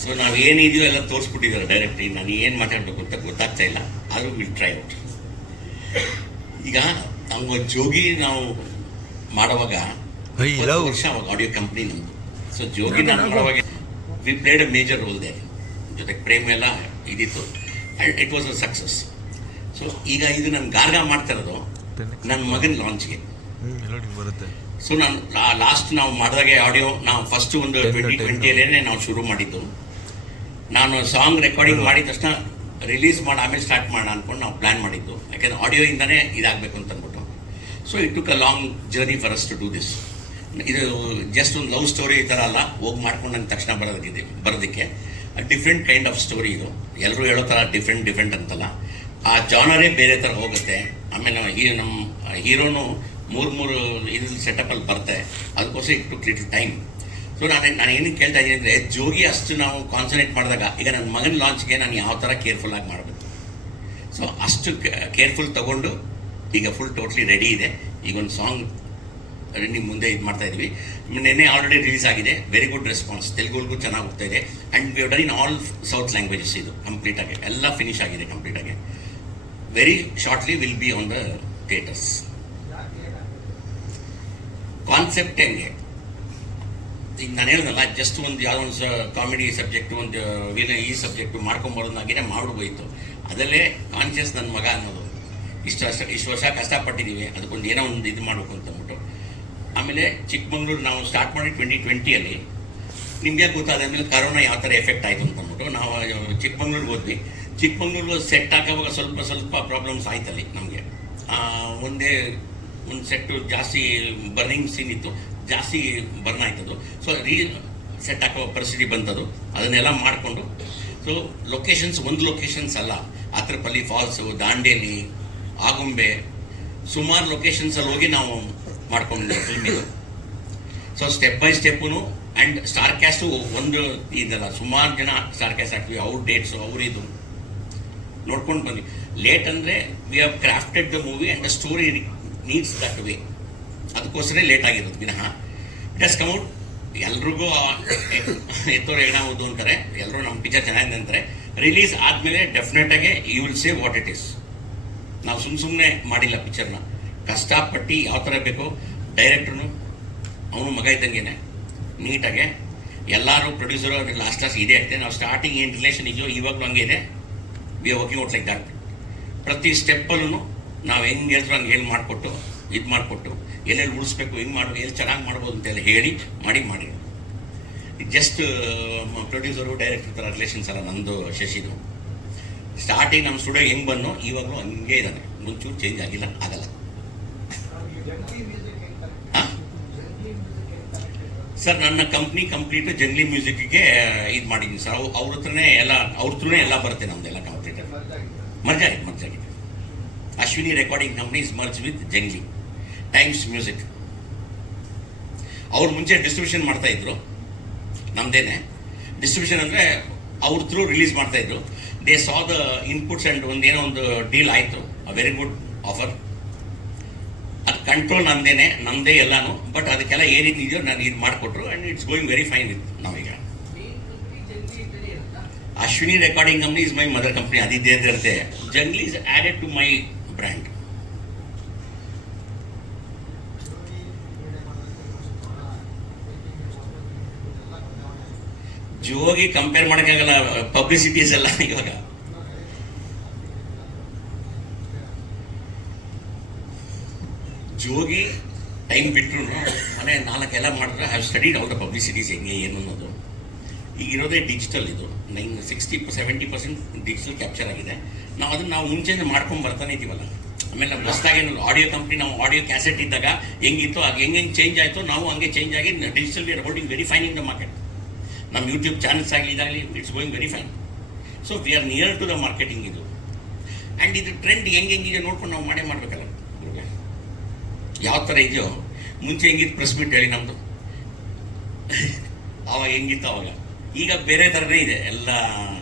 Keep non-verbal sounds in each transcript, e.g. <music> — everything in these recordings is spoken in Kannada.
ಸೊ ನಾವು ಏನಿದೆಯೋ ಎಲ್ಲ ತೋರಿಸ್ಬಿಟ್ಟಿದ್ದಾರೆ ಡೈರೆಕ್ಟ್ ನಾನು ಏನು ಮಾತಾಡಬೇಕು ಅಂತ ಗೊತ್ತಾಗ್ತಾ ಇಲ್ಲ. ಆದರೂ ವಿಲ್ ಟ್ರೈ ಔಟ್ ಈಗ ನಾವು ಜೋಗಿ ನಾವು ಮಾಡುವಾಗ ವರ್ಷ ಅವಾಗ ಆಡಿಯೋ ಕಂಪ್ನಿ ನಮ್ದು. ಸೊ ಜೋಗಿ ನಾನು ಮಾಡುವಾಗ we played a major role they ಜೊತೆಗೆ ಪ್ರೇಮ್ ಎಲ್ಲ ಇದಿತ್ತು. And it was a success so ಈಗ ಇದು ನಾನು ಗಾರ್ಗ ಮಾಡ್ತಾ ಇರೋದು ನನ್ನ ಮಗನ ಲಾಂಚ್ಗೆ ಬರುತ್ತೆ. ಸೊ ನಾನು ಲಾಸ್ಟ್ ನಾವು ಮಾಡಿದಾಗೆ ಆಡಿಯೋ ನಾವು ಫಸ್ಟ್ ಒಂದು ಟ್ವೆಂಟಿ ಟ್ವೆಂಟಿಯಲ್ಲೇ ನಾವು ಶುರು ಮಾಡಿದ್ದು. ನಾನು ಸಾಂಗ್ ರೆಕಾರ್ಡಿಂಗ್ ಮಾಡಿದ ತಕ್ಷಣ ರಿಲೀಸ್ ಮಾಡಿ, ಆಮೇಲೆ ಸ್ಟಾರ್ಟ್ ಮಾಡೋಣ ಅನ್ಕೊಂಡು ನಾವು ಪ್ಲಾನ್ ಮಾಡಿದ್ದು. ಯಾಕೆಂದ್ರೆ ಆಡಿಯೋಯಿಂದನೇ ಇದಾಗಬೇಕು ಅಂತ ಅಂದ್ಬಿಟ್ಟು. So it took a long journey for us to do this ಇದು ಜಸ್ಟ್ ಒಂದು ಲವ್ ಸ್ಟೋರಿ ಈ ಥರ ಅಲ್ಲ. ಹೋಗಿ ಮಾಡ್ಕೊಂಡು ತಕ್ಷಣ ಬರೋದಕ್ಕಿದೆ ಬರೋದಕ್ಕೆ. ಡಿಫ್ರೆಂಟ್ ಕೈಂಡ್ ಆಫ್ ಸ್ಟೋರಿ ಇದು. ಎಲ್ಲರೂ ಹೇಳೋ ಥರ ಡಿಫ್ರೆಂಟ್ ಡಿಫ್ರೆಂಟ್ ಅಂತಲ್ಲ. ಆ ಜಾನರೇ ಬೇರೆ ಥರ ಹೋಗುತ್ತೆ. ಆಮೇಲೆ ಈ ನಮ್ಮ ಹೀರೋನು ಮೂರು ಮೂರು ಇದ್ರ ಸೆಟಪಲ್ಲಿ ಬರ್ತೆ. ಅದಕ್ಕೋಸ್ಕರ it took little time so ನಾನು ನಾನು ಏನಕ್ಕೆ ಕೇಳ್ತಾ ಇದ್ದೀನಿ ಅಂದರೆ, ಜೋಗಿ ಅಷ್ಟು ನಾವು ಕಾನ್ಸಂಟ್ರೇಟ್ ಮಾಡಿದಾಗ, ಈಗ ನನ್ನ ಮಗನ ಲಾಂಚ್ಗೆ ನಾನು ಯಾವ ಥರ ಕೇರ್ಫುಲ್ ಆಗಿ ಮಾಡಬೇಕು? ಸೊ ಅಷ್ಟು ಕೇರ್ಫುಲ್ ತಗೊಂಡು, ಈಗ ಫುಲ್ ಟೋಟ್ಲಿ ರೆಡಿ ಇದೆ. ಈಗ ಒಂದು ಸಾಂಗ್ ನಿಮ್ಮ ಮುಂದೆ ಇದು ಮಾಡ್ತಾ ಇದ್ವಿ. ನಿನ್ನೆ ಆಲ್ರೆಡಿ ರಿಲೀಸ್ ಆಗಿದೆ. ವೆರಿ ಗುಡ್ ರೆಸ್ಪಾನ್ಸ್ ತೆಲುಗುಗೂ ಚೆನ್ನಾಗಿ ಹೋಗ್ತಾ ಇದೆ. And we done in all south languages ಇದು ಕಂಪ್ಲೀಟ್ ಆಗಿ. ಎಲ್ಲ ಫಿನಿಶ್ ಆಗಿದೆ ಕಂಪ್ಲೀಟ್ ಆಗಿ. Very shortly will be on the theatres concept ಹೆಂಗೆ? ಈಗ ನಾನು ಹೇಳ್ದಲ್ಲ ಜಸ್ಟ್ ಒಂದು ಯಾವುದೋ ಒಂದು ಕಾಮಿಡಿ ಸಬ್ಜೆಕ್ಟ್ ಒಂದು ವಿನ ಈ ಸಬ್ಜೆಕ್ಟ್ ಮಾಡ್ಕೊಂಬರೋದಾಗಿನೇ ಮಾಡ್ಬೋಯ್ತು ಅದರಲ್ಲೇ ಕಾನ್ಷಿಯಸ್ ನನ್ನ ಮಗ ಅನ್ನೋದು. ಇಷ್ಟು ವರ್ಷ ಇಷ್ಟು ವರ್ಷ ಕಷ್ಟಪಟ್ಟಿದ್ದೀವಿ ಅದಕ್ಕೊಂದು ಏನೋ ಒಂದು ಇದು ಮಾಡಬೇಕು ಅಂತ ಅಂದ್ಬಿಟ್ಟು. ಆಮೇಲೆ ಚಿಕ್ಕಮಂಗ್ಳೂರು ನಾವು ಸ್ಟಾರ್ಟ್ ಮಾಡಿ ಟ್ವೆಂಟಿ ಟ್ವೆಂಟಿಯಲ್ಲಿ ನಿಮಗೆ ಗೊತ್ತಾದ ಮೇಲೆ ಕರೋನಾ ಯಾವ ಥರ ಎಫೆಕ್ಟ್ ಆಯಿತು ಅಂತ ಅಂದ್ಬಿಟ್ಟು ನಾವು ಚಿಕ್ಕಮಂಗ್ಳೂರಿಗೆ ಹೋದ್ವಿ. ಚಿಕ್ಕಮಂಗ್ಳೂರು ಸೆಟ್ ಹಾಕೋವಾಗ ಸ್ವಲ್ಪ ಸ್ವಲ್ಪ ಪ್ರಾಬ್ಲಮ್ಸ್ ಆಯ್ತಲ್ಲಿ ನಮಗೆ. ಒಂದೇ, ಒಂದು ಸೆಟ್ಟು ಜಾಸ್ತಿ ಬರ್ನಿಂಗ್ ಸೀನ್ ಇತ್ತು. ಜಾಸ್ತಿ ಬರ್ನ್ ಆಯ್ತದು. ಸೊ ರೀ ಸೆಟ್ ಹಾಕೋ ಪರಿಸ್ಥಿತಿ ಬಂತದು. ಅದನ್ನೆಲ್ಲ ಮಾಡಿಕೊಂಡು ಸೊ ಲೊಕೇಶನ್ಸ್ ಒಂದು ಲೊಕೇಶನ್ಸ್ ಅಲ್ಲ. ಅತ್ರಪಲ್ಲಿ ಫಾಲ್ಸು ದಾಂಡೇಲಿ, ಆಗುಂಬೆ, ಸುಮಾರು ಲೊಕೇಶನ್ಸಲ್ಲಿ ಹೋಗಿ ನಾವು ಮಾಡ್ಕೊಂಡಿದ್ದೇವೆ ಫಿಲ್ಮಿಗೆ so step by step and star cast ಒಂದು ಇದಲ್ಲ. ಸುಮಾರು ಜನ ಸ್ಟಾರ್ ಕ್ಯಾಸ್ಟ್ ಹಾಕ್ತೀವಿ ಅವ್ರ ಡೇಟ್ಸು ಅವ್ರ ಇದು. ನೋಡ್ಕೊಂಡು ಬಂದ್ವಿ. ಲೇಟ್ ಅಂದರೆ we have crafted the movie and the story needs that way ಅದಕ್ಕೋಸ್ಕರ ಲೇಟ್ ಆಗಿರೋದು ವಿನಃ. ಇಟ್ ಕಮೌಟ್ ಎಲ್ರಿಗೂ ಎತ್ತೋರು ಹೆಗಣ ಅಂತಾರೆ. ಎಲ್ಲರೂ ನಮ್ಮ ಪಿಕ್ಚರ್ ಚೆನ್ನಾಗಿದೆ ಅಂತಾರೆ. ರಿಲೀಸ್ ಆದಮೇಲೆ ಡೆಫಿನೆಟಾಗಿ you will say what it is ನಾವು ಸುಮ್ಮ ಸುಮ್ಮನೆ ಮಾಡಿಲ್ಲ ಪಿಕ್ಚರ್ನ ಕಷ್ಟಪಟ್ಟು ಯಾವ ಥರ ಬೇಕೋ ಡೈರೆಕ್ಟ್ರು ಅವನು ಮಗ ಇದ್ದಂಗೆ ನೀಟಾಗೆ ಎಲ್ಲರೂ ಪ್ರೊಡ್ಯೂಸರು ಲಾಸ್ಟ್ ಲಾಸ್ಟ್ ಇದೆ ಆಗ್ತದೆ ನಾವು ಸ್ಟಾರ್ಟಿಂಗ್ ಏನು ರಿಲೇಷನ್ ಇದೆಯೋ ಇವಾಗಲೂ ಹಂಗೆ ಇದೆ. We are working out like that ಪ್ರತಿ ಸ್ಟೆಪ್ಪಲ್ಲೂ ನಾವು ಹೆಂಗೆ ಹೇಳ್ತೀರೋ ಹಂಗೆ ಹೇಳಿ ಮಾಡಿಕೊಟ್ಟು, ಇದು ಮಾಡಿಕೊಟ್ಟು. ಎಲ್ಲೆಲ್ಲಿ ಉಳಿಸ್ಬೇಕು ಹೆಂಗೆ ಮಾಡಬೇಕು ಎಲ್ಲಿ ಚೆನ್ನಾಗಿ ಮಾಡ್ಬೋದು ಅಂತೆಲ್ಲ ಹೇಳಿ ಮಾಡಿ ಮಾಡಿ. ಜಸ್ಟ್ ಪ್ರೊಡ್ಯೂಸರು ಡೈರೆಕ್ಟರ್ ಥರ ರಿಲೇಷನ್ಸ್ ಅಲ್ಲ ನಂದು ಶಶಿದು. ಸ್ಟಾರ್ಟಿಂಗ್ ನಮ್ಮ ಸ್ಟುಡಿಯೋ ಹೆಂಗೆ ಬನ್ನೋ ಇವಾಗಲೂ ಹಂಗೆ ಇದ್ದಾನೆ. ಮುಂಚೂರು ಚೇಂಜ್ ಆಗಿಲ್ಲ ಆಗಲ್ಲ. ಹಾ? ಸರ್ ನನ್ನ ಕಂಪ್ನಿ ಕಂಪ್ಲೀಟ್ ಜಂಗ್ಲಿ ಮ್ಯೂಸಿಕ್ಗೆ ಇದು ಮಾಡಿದ್ದೀನಿ ಸರ್ ಅವ್- ಅವ್ರ ಹತ್ರನೇ ಎಲ್ಲ ಅವ್ರ ಹತ್ರನೇ ಎಲ್ಲ ಬರುತ್ತೆ ನಮ್ದೆಲ್ಲ complete merge ಮರ್ಜಾಗಿದೆ Ashwini recording company is merge with Junglee Times Music ಅವ್ರು ಮುಂಚೆ ಡಿಸ್ಟ್ರಿಬ್ಯೂಷನ್ ಮಾಡ್ತಾ ಇದ್ರು. ನಮ್ದೇನೆ. ಡಿಸ್ಟ್ರಿಬ್ಯೂಷನ್ ಅಂದರೆ ಅವ್ರ ಥ್ರೂ ರಿಲೀಸ್ ಮಾಡ್ತಾ ಇದ್ರು. They saw the inputs and ಒಂದೇನೋ ಒಂದು ಡೀಲ್ ಆಯಿತು. ಅ ವೆರಿ ಗುಡ್ ಆಫರ್ ಅದು ಕಂಟ್ರೋಲ್ ನಮ್ದೇನೆ ನಮ್ಮದೇ ಎಲ್ಲಾನು. ಬಟ್ ಅದಕ್ಕೆಲ್ಲ ಏನೇನು ಇದೆಯೋ ನಾನು ಇದು ಮಾಡಿಕೊಟ್ರು and it's going very fine ಇತ್ತು ನಾವೀಗ. Ashwini recording company is my mother company ಅದಿದ್ದೇ ಇರುತ್ತೆ Junglee is added to my brand Jogi compare ಮಾಡೋಕ್ಕಾಗಲ್ಲ ಪಬ್ಲಿಸಿಟೀಸ್ ಎಲ್ಲ ಇವಾಗ. ಜೋಗಿ ಟೈಮ್ ಬಿಟ್ಟರು ಮನೆ ನಾಲ್ಕೆಲ್ಲ ಮಾಡಿದ್ರೆ ಹ್ಯಾವ್ ಸ್ಟಡಿಡ್ ದ ಪಬ್ಲಿಸಿಟೀಸ್ ಹೆಂಗೆ, ಏನು ಅನ್ನೋದು. ಈಗ ಇರೋದೇ ಡಿಜಿಟಲ್ ಇದು. Nine sixty seventy percent digital capture ಆಗಿದೆ. ನಾವು ಅದನ್ನ ನಾವು ಮುಂಚೆನೇ ಮಾಡ್ಕೊಂಡು ಬರ್ತಾನೆ ಇದ್ದೀವಲ್ಲ. ಆಮೇಲೆ ನಮ್ಮ ಹೊಸದಾಗಿ ಆಡಿಯೋ ಕಂಪ್ನಿ ನಾವು ಆಡಿಯೋ ಕ್ಯಾಸೆಟ್ ಇದ್ದಾಗ ಹೆಂಗಿತ್ತು ಅದು ಹೆಂಗೆ ಚೇಂಜ್ ಆಯಿತು, ನಾವು ಹಂಗೆ ಚೇಂಜ್ ಆಗಿ digital we are holding very the market ನಮ್ಮ ಯೂಟ್ಯೂಬ್ ಚಾನಲ್ಸ್ ಆಗಲಿ ಇದಾಗಲಿ it's going very fine so we are near to the marketing ಇದು. ಆ್ಯಂಡ್ ಇದು ಟ್ರೆಂಡ್ ಹೆಂಗೆ ಹೆಂಗಿದೆ ನೋಡ್ಕೊಂಡು ನಾವು ಮಾಡೇ ಮಾಡಬೇಕಲ್ಲ. ಯಾವ ಥರ ಇದೆಯೋ, ಮುಂಚೆ ಹೆಂಗಿತ್ತು ಪ್ರೆಸ್ ಮೀಟ್ ಹೇಳಿ ನಮ್ಮದು <laughs> ಅವಾಗ ಹೆಂಗಿತ್ತು ಅವಾಗ. ಈಗ ಬೇರೆ ಥರನೇ ಇದೆ ಎಲ್ಲ